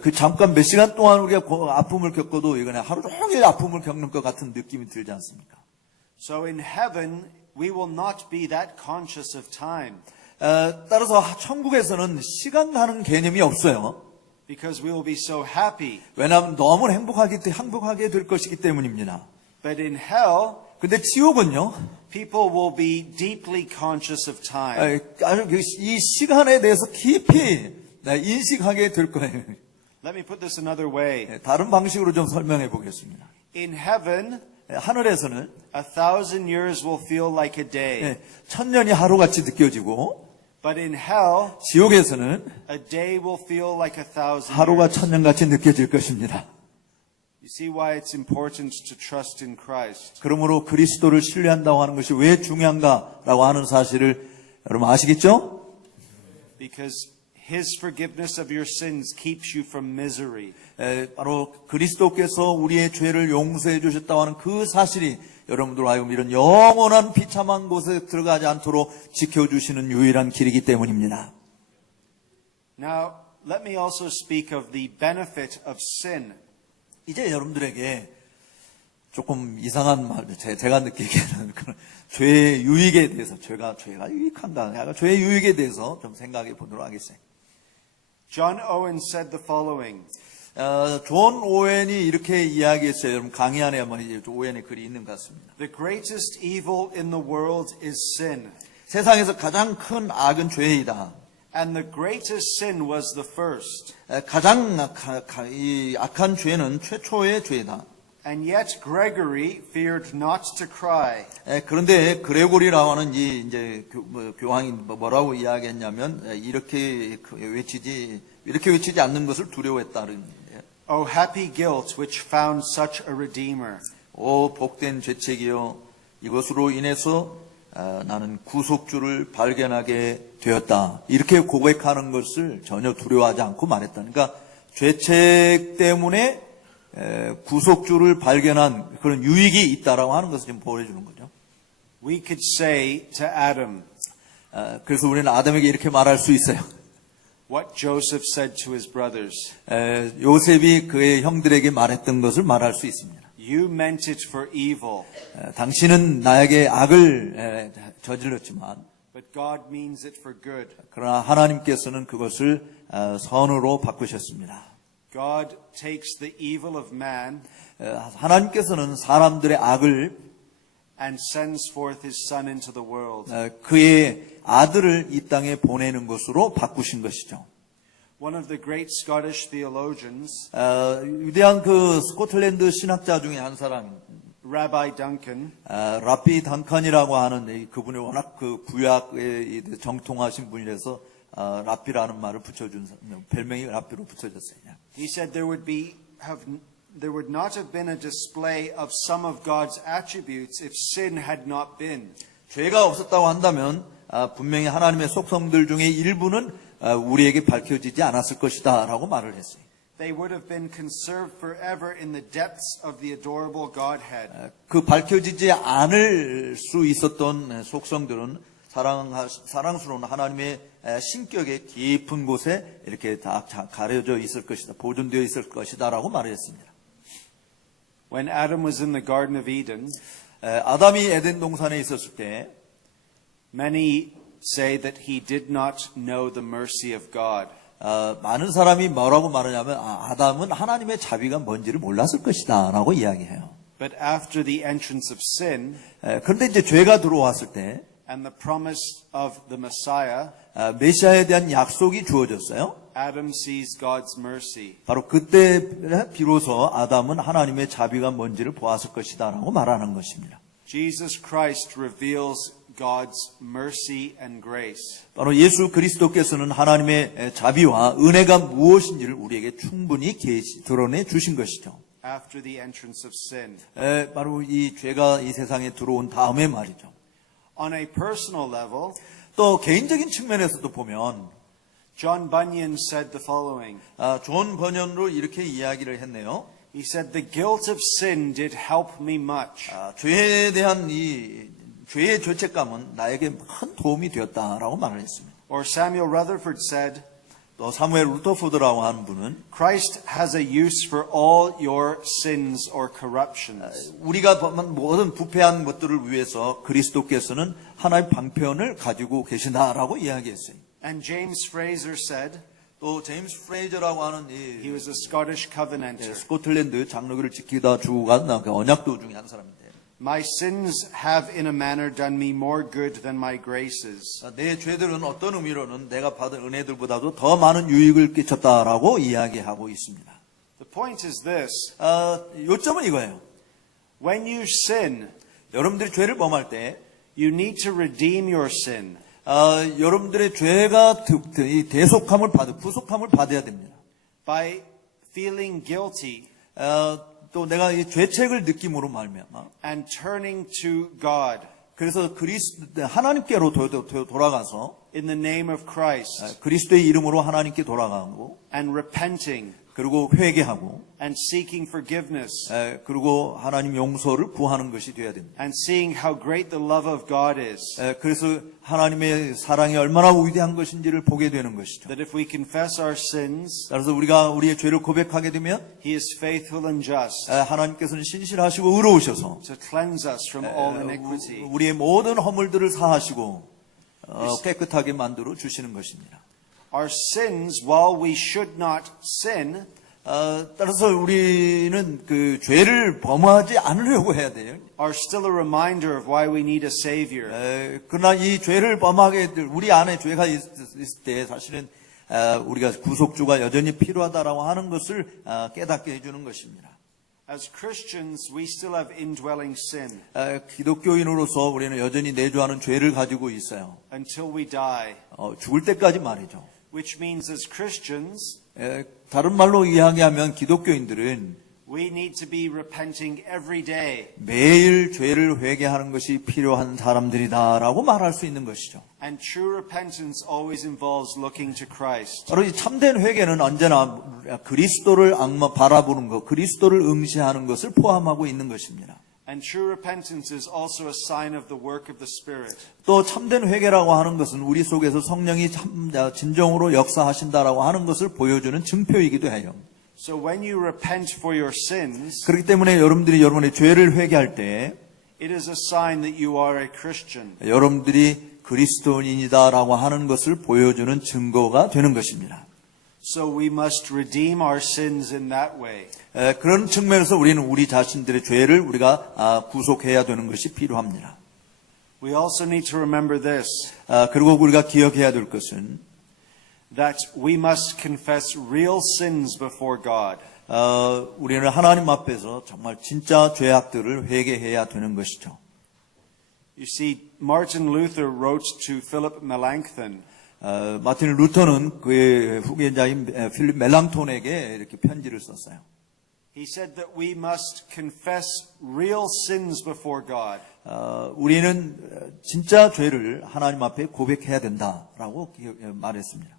그 잠깐 몇 시간 동안 우리가 아픔을 겪어도 이거는 하루 종일 아픔을 겪는 것 같은 느낌이 들지 않습니까? So in heaven, we will not be that conscious of time. 따라서 천국에서는 시간 가는 개념이 없어요. Because we will be so happy. 왜냐하면 너무 행복하게 될 것이기 때문입니다. But in hell, 근데 지옥은요, people will be deeply conscious of time. 아주 이 시간에 대해서 깊이 인식하게 될 거예요. Let me put this another way. 다른 방식으로 좀 설명해 보겠습니다. In heaven, 하늘에서는 1,000 years will feel like a day. 1000년이 하루같이 느껴지고, But in hell, 지옥에서는 a day will feel like 1,000 하루가 years. 1000년같이 느껴질 것입니다. You see why it's important to trust in Christ. 그러므로 그리스도를 신뢰한다고 하는 것이 왜 중요한가라고 하는 사실을 여러분 아시겠죠? Because His forgiveness of your sins keeps you from misery. 바로 그리스도께서 우리의 죄를 용서해 주셨다고 하는 그 사실이 여러분들 하여금 이런 영원한 비참한 곳에 들어가지 않도록 지켜주시는 유일한 길이기 때문입니다. Now, let me also speak of the benefit of sin. 이제 여러분들에게 조금 이상한 말, 제가 느끼기에는 그런 죄의 유익에 대해서, 죄가 유익한가, 죄의 유익에 대해서 좀 생각해 보도록 하겠어요. John Owen said the following. 존 오웬이 이렇게 이야기했어요. 여러분 강의 안에 한번 이제 오웬의 글이 있는 것 같습니다. The greatest evil in the world is sin. 세상에서 가장 큰 악은 죄이다. And the greatest sin was the first. 가장 악한 죄는 최초의 죄다. And yet Gregory feared not to cry. 그런데 그레고리라고 하는 이제 교황이 뭐라고 이야기했냐면 이렇게 외치지 않는 것을 두려워했다는. O happy guilt which found such a redeemer. 오 복된 죄책이여 이것으로 인해서 나는 구속주를 발견하게 되었다. 이렇게 고백하는 것을 전혀 두려워하지 않고 말했다. 그러니까 죄책 때문에 구속주를 발견한 그런 유익이 있다라고 하는 것을 지금 보여주는 거죠. We could say to Adam 그래서 우리는 아담에게 이렇게 말할 수 있어요. what Joseph said to his brothers. 요셉이 그의 형들에게 말했던 것을 말할 수 있습니다. You meant it for evil, 당신은 나에게 악을 저질렀지만 but God means it for good. 그러나 하나님께서는 그것을 선으로 바꾸셨습니다. God takes the evil of man 하나님께서는 사람들의 악을 and sends forth his son into the world. 그의 아들을 이 땅에 보내는 것으로 바꾸신 것이죠. One of the great Scottish theologians, 위대한 그 스코틀랜드 신학자 중에 한 사람, Rabbi Duncan, 라피 단칸이라고 하는 그분이 워낙 그 구약에 정통하신 분이라서 라피라는 말을 붙여준 별명이 라피로 붙여졌어요. he said there would not have been a display of some of God's attributes if sin had not been. 죄가 없었다고 한다면 분명히 하나님의 속성들 중에 일부는 우리에게 밝혀지지 않았을 것이다라고 말을 했어요. They would have been conserved forever in the depths of the adorable Godhead. 그 밝혀지지 않을 수 있었던 속성들은 사랑스러운 하나님의 신격의 깊은 곳에 이렇게 다 가려져 있을 것이다, 보존되어 있을 것이다라고 말을 했습니다. When Adam was in the Garden of Eden, 아담이 에덴 동산에 있었을 때 many say that he did not know the mercy of God. 많은 사람이 뭐라고 말하냐면 아담은 하나님의 자비가 뭔지를 몰랐을 것이다 라고 이야기해요. But after the entrance of sin 그런데 이제 죄가 들어왔을 때 and the promise of the Messiah, 메시아에 대한 약속이 주어졌어요. Adam sees God's mercy. 바로 그때 비로소 아담은 하나님의 자비가 뭔지를 보았을 것이다 라고 말하는 것입니다. Jesus Christ reveals God's mercy and grace. 바로 예수 그리스도께서는 하나님의 자비와 은혜가 무엇인지를 우리에게 충분히 드러내 주신 것이죠. After the entrance of sin. 바로 이 죄가 이 세상에 들어온 다음에 말이죠. On a personal level, 또 개인적인 측면에서도 보면 John Bunyan said the following. 존 번연으로 이렇게 이야기를 했네요. He said, "The guilt of sin did help me much." 죄에 대한 이 죄의 죄책감은 나에게 큰 도움이 되었다라고 말을 했습니다. Or Samuel Rutherford said, 또 사무엘 루터포드라고 하는 분은 Christ has a use for all your sins or corruptions. 우리가 모든 부패한 것들을 위해서 그리스도께서는 하나의 방편을 가지고 계신다라고 이야기했어요. And James Fraser said, 또 제임스 프레이저라고 하는 he was a Scottish covenanter, 스코틀랜드 장로교를 지키다 주간 언약도 중에 한 사람인데 my sins have in a manner done me more good than my graces. 내 죄들은 어떤 의미로는 내가 받은 은혜들보다도 더 많은 유익을 끼쳤다라고 이야기하고 있습니다. The point is this. 요점은 이거예요. When you sin, 여러분들이 죄를 범할 때 you need to redeem your sin. 여러분들의 죄가 대속함을 구속함을 받아야 됩니다. By feeling guilty 또 내가 이 죄책을 느낌으로 말미암아 and turning to God 그래서 하나님께로 돌아가서 in the name of Christ 그리스도의 이름으로 하나님께 돌아가고 and repenting 그리고 회개하고 and seeking forgiveness 그리고 하나님 용서를 구하는 것이 되어야 됩니다. and seeing how great the love of God is. 그래서 하나님의 사랑이 얼마나 위대한 것인지를 보게 되는 것이죠. That if we confess our sins, 따라서 우리가 우리의 죄를 고백하게 되면 He is faithful and just 하나님께서는 신실하시고 의로우셔서 to cleanse us from all iniquity. 우리의 모든 허물들을 사하시고 깨끗하게 만들어 주시는 것입니다. Our sins, while we should not sin, 따라서 우리는 그 죄를 범하지 않으려고 해야 돼요. are still a reminder of why we need a Savior. 그러나 이 죄를 범하게 우리 안에 죄가 있을 때 사실은 우리가 구속주가 여전히 필요하다라고 하는 것을 깨닫게 해주는 것입니다. As Christians, we still have indwelling sin 기독교인으로서 우리는 여전히 내주하는 죄를 가지고 있어요. until we die. 죽을 때까지 말이죠. Which means as Christians, 다른 말로 이야기하면 기독교인들은 We need to be repenting every day. 매일 죄를 회개하는 것이 필요한 사람들이다라고 말할 수 있는 것이죠. And true repentance always involves looking to Christ. 바로 이 참된 회개는 언제나 그리스도를 바라보는 것, 그리스도를 응시하는 것을 포함하고 있는 것입니다. And true repentance is also a sign of the work of the Spirit. 또 참된 회개라고 하는 것은 우리 속에서 성령이 진정으로 역사하신다라고 하는 것을 보여주는 증표이기도 해요. So when you repent for your sins, 그렇기 때문에 여러분들이 여러분의 죄를 회개할 때 it is a sign that you are a Christian. 여러분들이 그리스도인이다라고 하는 것을 보여주는 증거가 되는 것입니다. So we must redeem our sins in that way. 그런 측면에서 우리는 우리 자신들의 죄를 우리가 구속해야 되는 것이 필요합니다. We also need to remember this, 그리고 우리가 기억해야 될 것은 that we must confess real sins before God. 우리는 하나님 앞에서 정말 진짜 죄악들을 회개해야 되는 것이죠. You see, Martin Luther wrote to Philip Melanchthon, 마틴 루터는 그의 후계자인 필립 멜랑톤에게 이렇게 편지를 썼어요. he said that we must confess real sins before God. 우리는 진짜 죄를 하나님 앞에 고백해야 된다라고 말했습니다.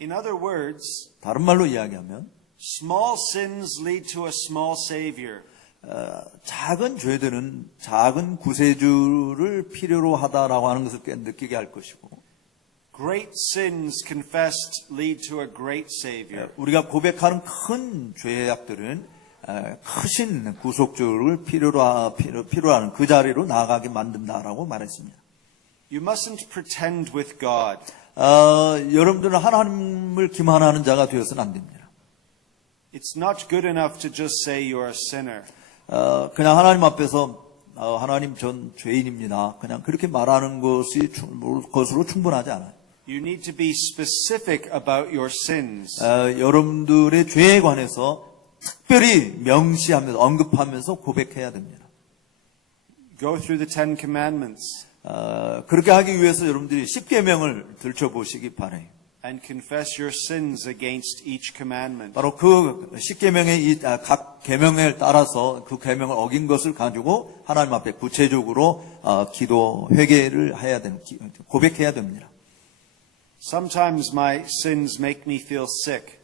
In other words, 다른 말로 이야기하면 small sins lead to a small Savior. 작은 죄들은 작은 구세주를 필요로 하다라고 하는 것을 느끼게 할 것이고 Great sins confessed lead to a great Savior. 우리가 고백하는 큰 죄악들은 크신 구속주를 필요로 하는 그 자리로 나아가게 만든다라고 말했습니다. You mustn't pretend with God. 여러분들은 하나님을 기만하는 자가 되어서는 안 됩니다. It's not good enough to just say you're a sinner. 그냥 하나님 앞에서 하나님 전 죄인입니다. 그냥 그렇게 말하는 것으로 충분하지 않아요. You need to be specific about your sins. 여러분들의 죄에 관해서 특별히 명시하면서 언급하면서 고백해야 됩니다. Go through the Ten Commandments 그렇게 하기 위해서 여러분들이 10계명을 들춰보시기 바라요. and confess your sins against each commandment. 바로 그 10계명의 각 계명에 따라서 그 계명을 어긴 것을 가지고 하나님 앞에 구체적으로 기도 회개를 해야 되는 고백해야 됩니다. Sometimes my sins make me feel sick.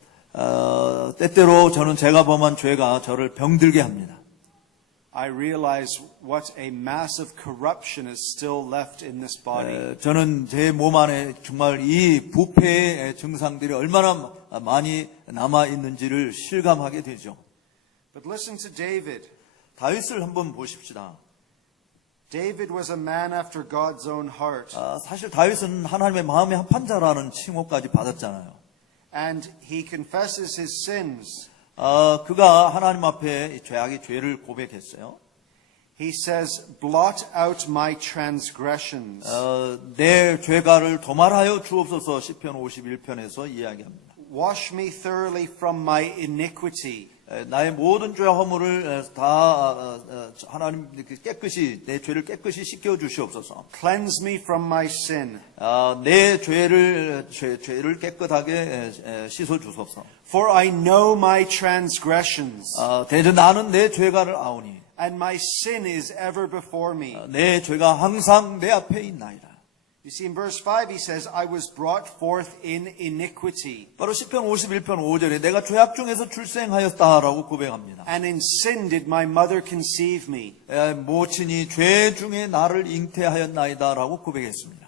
때때로 저는 제가 범한 죄가 저를 병들게 합니다. I realize what a massive corruption is still left in this body. 저는 제 몸 안에 정말 이 부패의 증상들이 얼마나 많이 남아 있는지를 실감하게 되죠. But listen to David. 다윗을 한번 보십시다. David was a man after God's own heart. 사실 다윗은 하나님의 마음에 합한 자라는 칭호까지 받았잖아요. And he confesses his sins. 그가 하나님 앞에 죄를 고백했어요. He says, blot out my transgressions. 내 죄가를 도말하여 주옵소서 시편 51편에서 이야기합니다. Wash me thoroughly from my iniquity. 나의 모든 죄와 허물을 다 하나님 깨끗이 내 죄를 깨끗이 씻겨 주시옵소서. Cleanse me from my sin. 내 죄를 깨끗하게 씻어 주소서. For I know my transgressions. 대저 나는 내 죄가를 아오니 And my sin is ever before me. 내 죄가 항상 내 앞에 있나이다. You see, in verse 5 he says, I was brought forth in iniquity. 바로 시편 51편 5절에 내가 죄악 중에서 출생하였다라고 고백합니다. And in sin did my mother conceive me. 모친이 죄 중에 나를 잉태하였나이다라고 고백했습니다.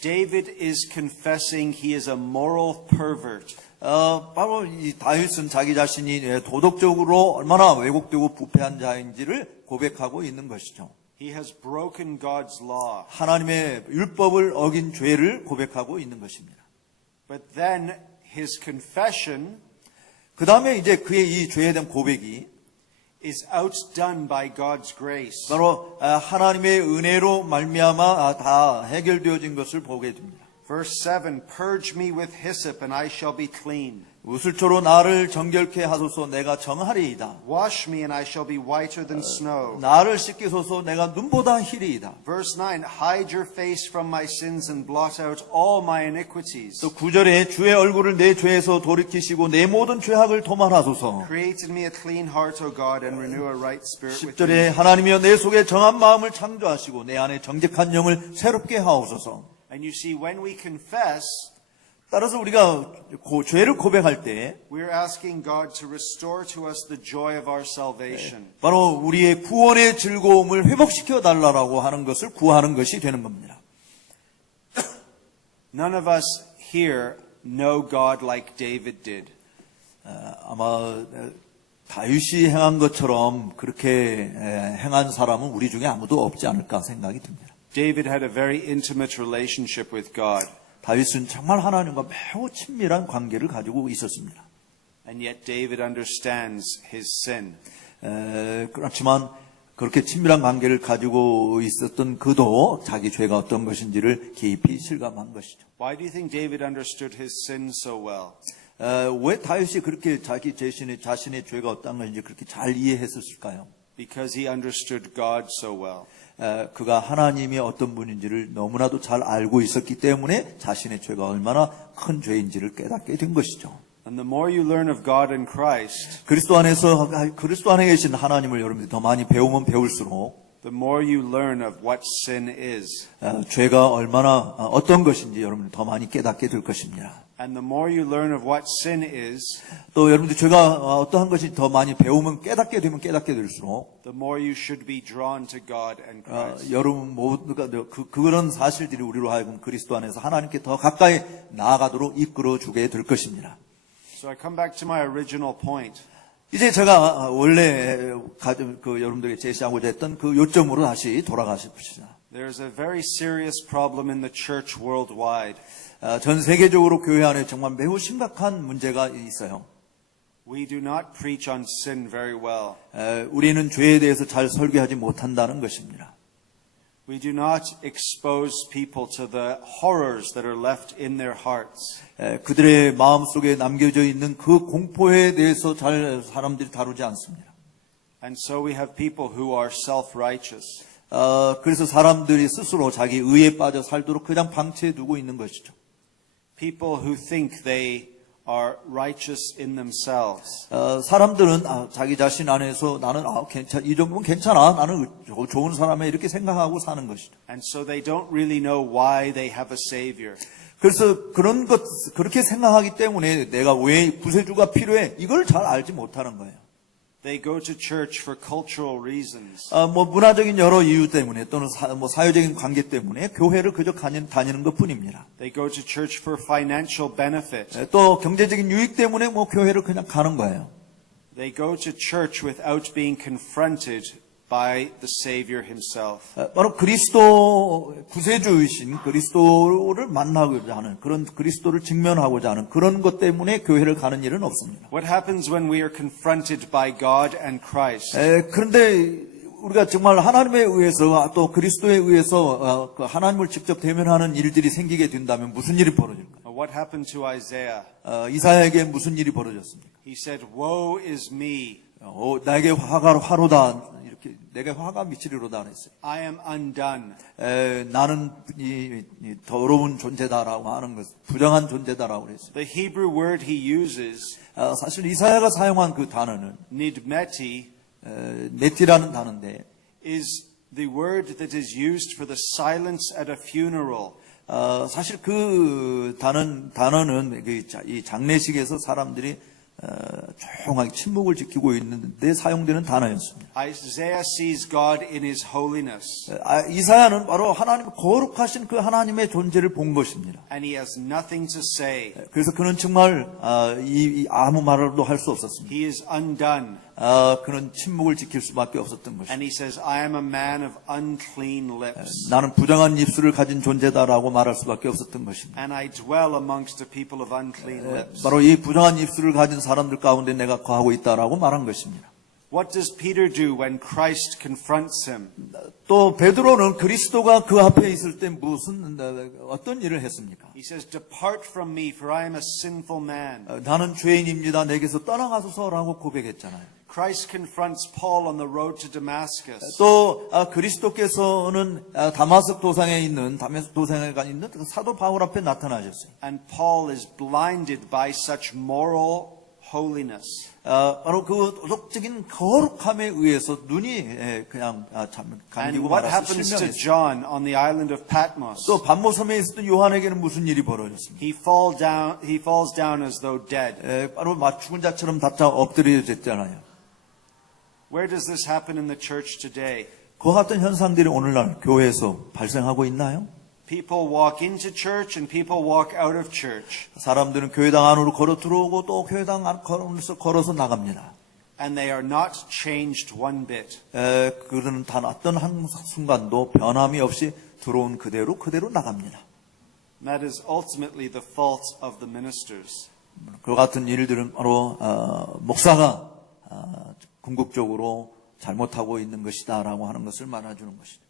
David is confessing he is a moral pervert. 바로 이 다윗은 자기 자신이 도덕적으로 얼마나 왜곡되고 부패한 자인지를 고백하고 있는 것이죠. He has broken God's law. 하나님의 율법을 어긴 죄를 고백하고 있는 것입니다. But then his confession 그 다음에 이제 그의 이 죄에 대한 고백이 is outdone by God's grace. 바로 하나님의 은혜로 말미암아 다 해결되어진 것을 보게 됩니다. Verse 7, purge me with hyssop and I shall be clean. 우슬초로 나를 정결케 하소서 내가 정하리이다. Wash me and I shall be whiter than snow. 나를 씻기소서 내가 눈보다 희리이다. Verse 9, hide your face from my sins and blot out all my iniquities. 또 9절에 주의 얼굴을 내 죄에서 돌이키시고 내 모든 죄악을 도말하소서. Create in me a clean heart, O God, and renew a right spirit within 10절에 me. 하나님이여 내 속에 정한 마음을 창조하시고 내 안에 정직한 영을 새롭게 하옵소서. And you see, when we confess, 따라서 우리가 죄를 고백할 때 we're asking God to restore to us the joy of our salvation. 바로 우리의 구원의 즐거움을 회복시켜 달라고 하는 것을 구하는 것이 되는 겁니다. None of us here know God like David did. 아마 다윗이 행한 것처럼 그렇게 행한 사람은 우리 중에 아무도 없지 않을까 생각이 듭니다. David had a very intimate relationship with God. 다윗은 정말 하나님과 매우 친밀한 관계를 가지고 있었습니다. And yet David understands his sin. 그렇지만 그렇게 친밀한 관계를 가지고 있었던 그도 자기 죄가 어떤 것인지를 깊이 실감한 것이죠. Why do you think David understood his sin so well? 왜 다윗이 그렇게 자기 자신의 죄가 어떤 것인지 그렇게 잘 이해했었을까요? Because he understood God so well. 그가 하나님이 어떤 분인지를 너무나도 잘 알고 있었기 때문에 자신의 죄가 얼마나 큰 죄인지를 깨닫게 된 것이죠. And the more you learn of God in Christ, 그리스도 안에 계신 하나님을 여러분들이 더 많이 배우면 배울수록 the more you learn of what sin is. 죄가 얼마나 어떤 것인지 여러분들이 더 많이 깨닫게 될 것입니다. And the more you learn of what sin is, 또 여러분들 죄가 어떠한 것이 더 많이 배우면 깨닫게 될수록 the more you should be drawn to God and Christ. 여러분 모두가 그런 사실들이 우리로 하여금 그리스도 안에서 하나님께 더 가까이 나아가도록 이끌어 주게 될 것입니다. So I come back to my original point. 이제 제가 원래 여러분들에게 제시하고자 했던 그 요점으로 다시 돌아가십시다. There's a very serious problem in the church worldwide. 전 세계적으로 교회 안에 정말 매우 심각한 문제가 있어요. We do not preach on sin very well. 우리는 죄에 대해서 잘 설교하지 못한다는 것입니다. We do not expose people to the horrors that are left in their hearts. 그들의 마음속에 남겨져 있는 그 공포에 대해서 잘 사람들이 다루지 않습니다. And so we have people who are self-righteous. 그래서 사람들이 스스로 자기 의에 빠져 살도록 그냥 방치해 두고 있는 것이죠. People who think they are righteous in themselves. 사람들은 자기 자신 안에서 나는 이 정도면 괜찮아. 나는 좋은 사람이야. 이렇게 생각하고 사는 것이죠. And so they don't really know why they have a savior. 그래서 그렇게 생각하기 때문에 내가 왜 구세주가 필요해? 이걸 잘 알지 못하는 거예요. They go to church for cultural reasons. 문화적인 여러 이유 때문에 또는 사회적인 관계 때문에 교회를 그저 다니는 것 뿐입니다. They go to church for financial benefit. 또 경제적인 유익 때문에 교회를 그냥 가는 거예요. They go to church without being confronted by the Savior himself. 바로 구세주이신 그리스도를 만나고자 하는 그런 그리스도를 직면하고자 하는 그런 것 때문에 교회를 가는 일은 없습니다. What happens when we are confronted by God and Christ? 그런데 우리가 정말 하나님에 의해서 또 그리스도에 의해서 하나님을 직접 대면하는 일들이 생기게 된다면 무슨 일이 벌어질까요? What happened to Isaiah? 이사야에게 무슨 일이 벌어졌습니까? He said, "Woe is me. 나에게 화로다 이렇게 내게 화가 미치리로다 했어요. I am undone." 나는 이 더러운 존재다라고 하는 것, 부정한 존재다라고 그랬어요. The Hebrew word he uses, 사실 이사야가 사용한 그 단어는 nidmeti, 네티라는 단어인데, is the word that is used for the silence at a funeral. 사실 그 단어는 이 장례식에서 사람들이 조용하게 침묵을 지키고 있는데 사용되는 단어였습니다. Isaiah sees God in his holiness. 이사야는 바로 하나님 거룩하신 그 하나님의 존재를 본 것입니다. And he has nothing to say. 그래서 그는 정말 아무 말도 할 수 없었습니다. He is undone. 그는 침묵을 지킬 수밖에 없었던 것입니다. And he says, "I am a man of unclean lips. 나는 부정한 입술을 가진 존재다라고 말할 수밖에 없었던 것입니다. And I dwell amongst the people of unclean lips." 바로 이 부정한 입술을 가진 사람들 가운데 내가 거하고 있다라고 말한 것입니다. What does Peter do when Christ confronts him? 또 베드로는 그리스도가 그 앞에 있을 때 어떤 일을 했습니까? He says, "Depart from me, for I am a sinful man." 나는 죄인입니다. 내게서 떠나가소서라고 고백했잖아요. Christ confronts Paul on the road to Damascus. 또 그리스도께서는 다마스크 도상에 있는 그 사도 바울 앞에 나타나셨어요. And Paul is blinded by such moral holiness. 바로 그 도덕적인 거룩함에 의해서 눈이 그냥 And 감기고 what 말아서 happens to 실명했어요. John on the island of Patmos? 또 반모섬에 있었던 요한에게는 무슨 일이 벌어졌습니까? He falls down as though dead. 바로 죽은 자처럼 다짜 엎드려졌잖아요. Where does this happen in the church today? 그와 같은 현상들이 오늘날 교회에서 발생하고 있나요? People walk into church and people walk out of church. 사람들은 교회당 안으로 걸어 들어오고 또 교회당 안으로 걸어서 나갑니다. And they are not changed one bit. 그들은 단 어떤 한 순간도 변함이 없이 들어온 그대로 나갑니다. That is ultimately the fault of the ministers. 그 같은 일들은 바로 목사가 궁극적으로 잘못하고 있는 것이다라고 하는 것을 말해주는 것이다.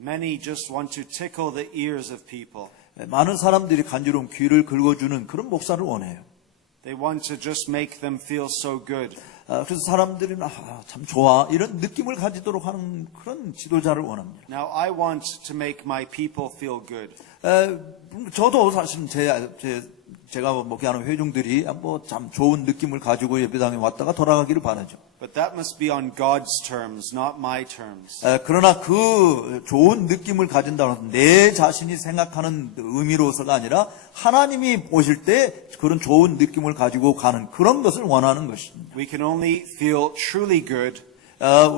Many just want to tickle the ears of people. 많은 사람들이 간지러운 귀를 긁어주는 그런 목사를 원해요. They want to just make them feel so good. 그래서 사람들은 참 좋아 이런 느낌을 가지도록 하는 그런 지도자를 원합니다. Now I want to make my people feel good. 저도 사실 제가 목회하는 회중들이 참 좋은 느낌을 가지고 예배당에 왔다가 돌아가기를 바라죠. But that must be on God's terms, not my terms. 그러나 그 좋은 느낌을 가진다는 것은 내 자신이 생각하는 의미로서가 아니라 하나님이 보실 때 그런 좋은 느낌을 가지고 가는 그런 것을 원하는 것입니다. We can only feel truly good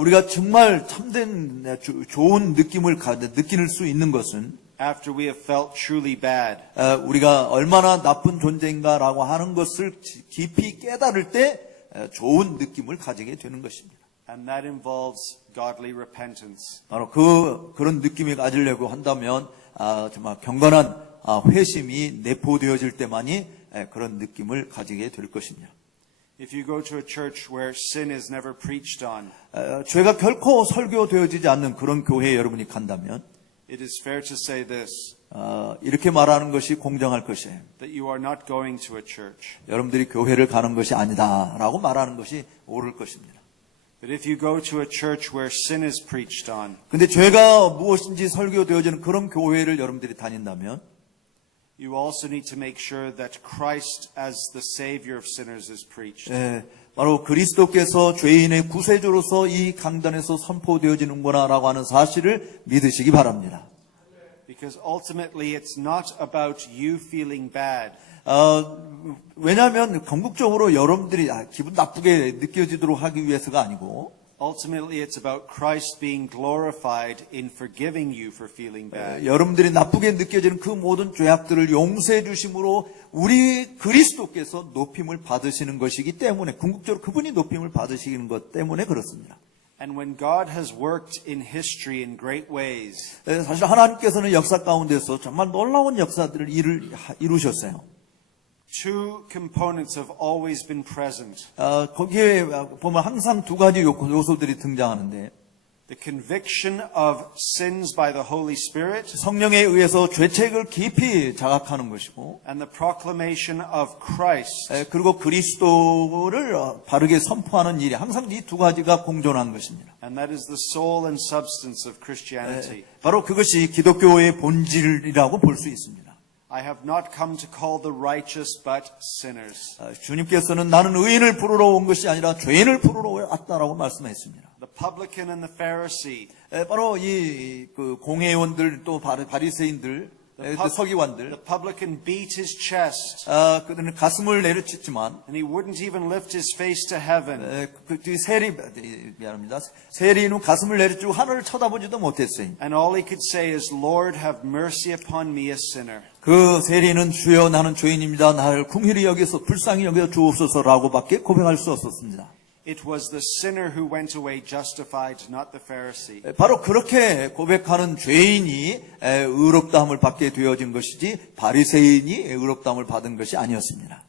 우리가 정말 참된 좋은 느낌을 느낄 수 있는 것은 after we have felt truly bad. 우리가 얼마나 나쁜 존재인가라고 하는 것을 깊이 깨달을 때 좋은 느낌을 가지게 되는 것입니다. And that involves godly repentance. 바로 그런 느낌을 가지려고 한다면 정말 경건한 회심이 내포되어질 때만이 그런 느낌을 가지게 될 것입니다. If you go to a church where sin is never preached on, 죄가 결코 설교되어지지 않는 그런 교회에 여러분이 간다면 it is fair to say this, 이렇게 말하는 것이 공정할 것이에요. that you are not going to a church. 여러분들이 교회를 가는 것이 아니다라고 말하는 것이 옳을 것입니다. But if you go to a church where sin is preached on, 근데 죄가 무엇인지 설교되어지는 그런 교회를 여러분들이 다닌다면 you also need to make sure that Christ as the Savior of sinners is preached. 바로 그리스도께서 죄인의 구세주로서 이 강단에서 선포되어지는구나라고 하는 사실을 믿으시기 바랍니다. Because ultimately it's not about you feeling bad. 왜냐하면 궁극적으로 여러분들이 기분 나쁘게 느껴지도록 하기 위해서가 아니고 Ultimately it's about Christ being glorified in forgiving you for feeling bad. 여러분들이 나쁘게 느껴지는 그 모든 죄악들을 용서해 주심으로 우리 그리스도께서 높임을 받으시는 것이기 때문에 궁극적으로 그분이 높임을 받으시는 것 때문에 그렇습니다. And when God has worked in history in great ways, 사실 하나님께서는 역사 가운데서 정말 놀라운 역사들을 이루셨어요. two components have always been present. 거기에 보면 항상 두 가지 요소들이 등장하는데 The conviction of sins by the Holy Spirit 성령에 의해서 죄책을 깊이 자각하는 것이고 and the proclamation of Christ. 그리고 그리스도를 바르게 선포하는 일이 항상 이 두 가지가 공존한 것입니다. And that is the soul and substance of Christianity. 바로 그것이 기독교의 본질이라고 볼 수 있습니다. I have not come to call the righteous but sinners. 주님께서는 나는 의인을 부르러 온 것이 아니라 죄인을 부르러 왔다라고 말씀했습니다. The publican and the Pharisee. 바로 이 공회원들 또 바리새인들, 서기관들, The publican beat his chest 그들은 가슴을 내려쳤지만 and he wouldn't even lift his face to heaven. 세리는 가슴을 내려치고 하늘을 쳐다보지도 못했어요. And all he could say is, Lord, have mercy upon me, a sinner. 그 세리는 주여 나는 죄인입니다. 나를 긍휼히 여겨서 불쌍히 여겨 주옵소서라고밖에 고백할 수 없었습니다. It was the sinner who went away justified, not the Pharisee. 바로 그렇게 고백하는 죄인이 의롭다함을 받게 되어진 것이지 바리새인이 의롭다함을 받은 것이 아니었습니다.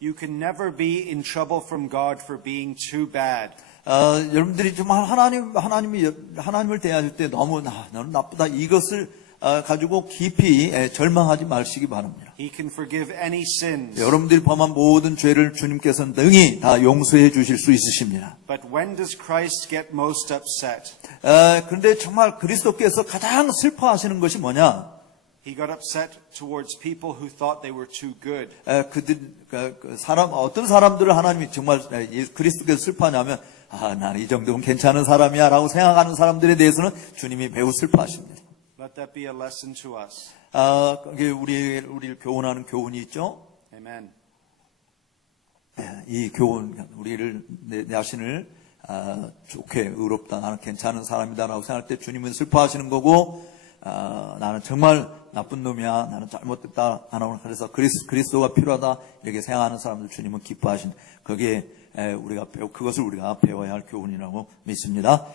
You can never be in trouble from God for being too bad. 여러분들이 정말 하나님을 대할 때 너무 너는 나쁘다 이것을 가지고 깊이 절망하지 마시기 바랍니다. He can forgive any sins. 여러분들이 범한 모든 죄를 주님께서는 능히 다 용서해 주실 수 있으십니다. But when does Christ get most upset? 그런데 정말 그리스도께서 가장 슬퍼하시는 것이 뭐냐? He got upset towards people who thought they were too good. 어떤 사람들을 하나님이 정말 그리스도께서 슬퍼하냐면 나는 이 정도면 괜찮은 사람이야 라고 생각하는 사람들에 대해서는 주님이 매우 슬퍼하십니다. Let that be a lesson to us. 그게 우리를 교훈하는 교훈이 있죠. Amen. 이 교훈, 우리를, 내 자신을, 좋게, 의롭다, 나는 괜찮은 사람이다라고 생각할 때 주님은 슬퍼하시는 거고, 나는 정말 나쁜 놈이야, 나는 잘못됐다, 나는 그래서 그리스도가 필요하다, 이렇게 생각하는 사람들 주님은 기뻐하신, 그것을 우리가 배워야 할 교훈이라고 믿습니다.